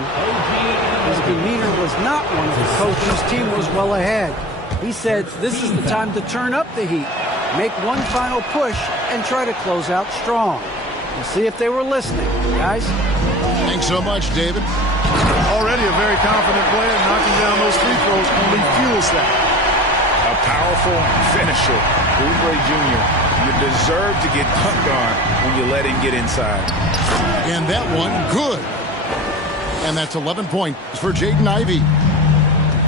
His demeanor was not one of the coach's team was well ahead. He said this is the time to turn up the heat, make one final push, and try to close out strong. We'll see if they were listening, guys. Thanks so much, David. Already a very confident player, knocking down those free throws only fuels that. A powerful finisher, Oubre Jr. You deserve to get dunked on when you let him get inside. And that one, good. And that's 11 points for Jaden Ivey.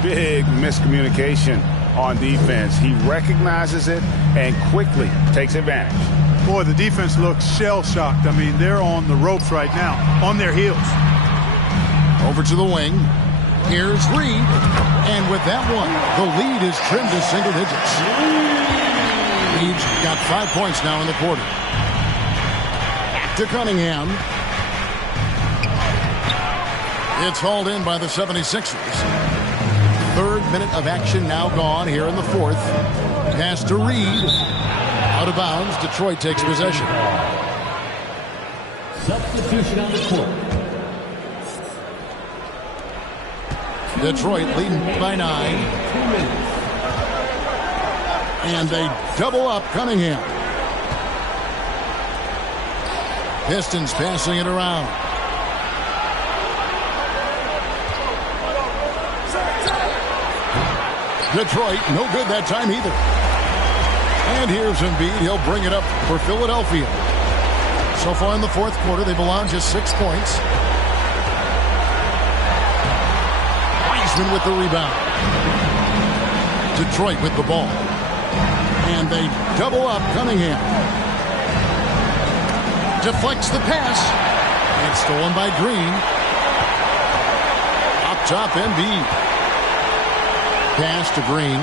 Big miscommunication on defense. He recognizes it and quickly takes advantage. Boy, the defense looks shell-shocked. I mean, they're on the ropes right now, on their heels. Over to the wing. Here's Reed. And with that one, the lead is trimmed to single digits. Reed's got 5 points now in the quarter. To Cunningham. It's hauled in by the 76ers. Third minute of action now gone here in the fourth. Pass to Reed. Out of bounds. Detroit takes possession. Substitution on the court. Detroit leading by 9. And they double up Cunningham. Pistons passing it around. Detroit, no good that time either. And here's Embiid. He'll bring it up for Philadelphia. So far in the fourth quarter, they've allowed just 6 points. Wiseman with the rebound. Detroit with the ball. And they double up Cunningham. Deflects the pass. And stolen by Green. Up top, Embiid. Pass to Green.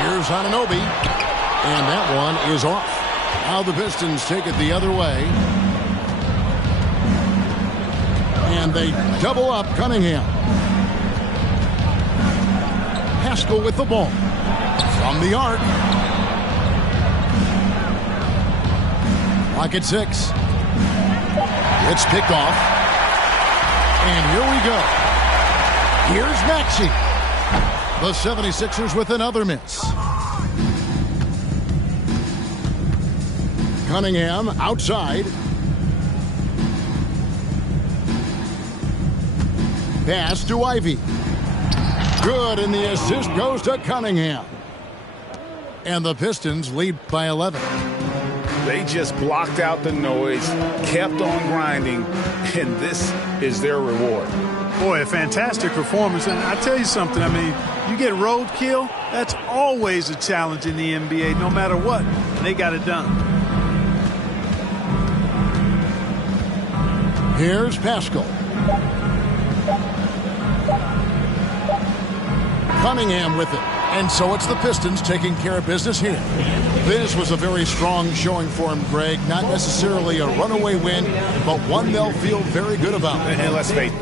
Here's Anunoby. And that one is off. Now the Pistons take it the other way. And they double up Cunningham. Haskell with the ball. From the arc. Clock at 6. It's picked off. And here we go. Here's Maxey. The 76ers with another miss. Cunningham outside. Pass to Ivy. Good, and the assist goes to Cunningham. And the Pistons lead by 11. They just blocked out the noise, kept on grinding, and this is their reward. Boy, a fantastic performance. And I tell you something, I mean, you get roadkill, that's always a challenge in the NBA, no matter what. And they got it done. Here's Pascal. Cunningham with it. And so it's the Pistons taking care of business here. This was a very strong showing for him, Greg. Not necessarily a runaway win, but one they'll feel very good about. And let's face it,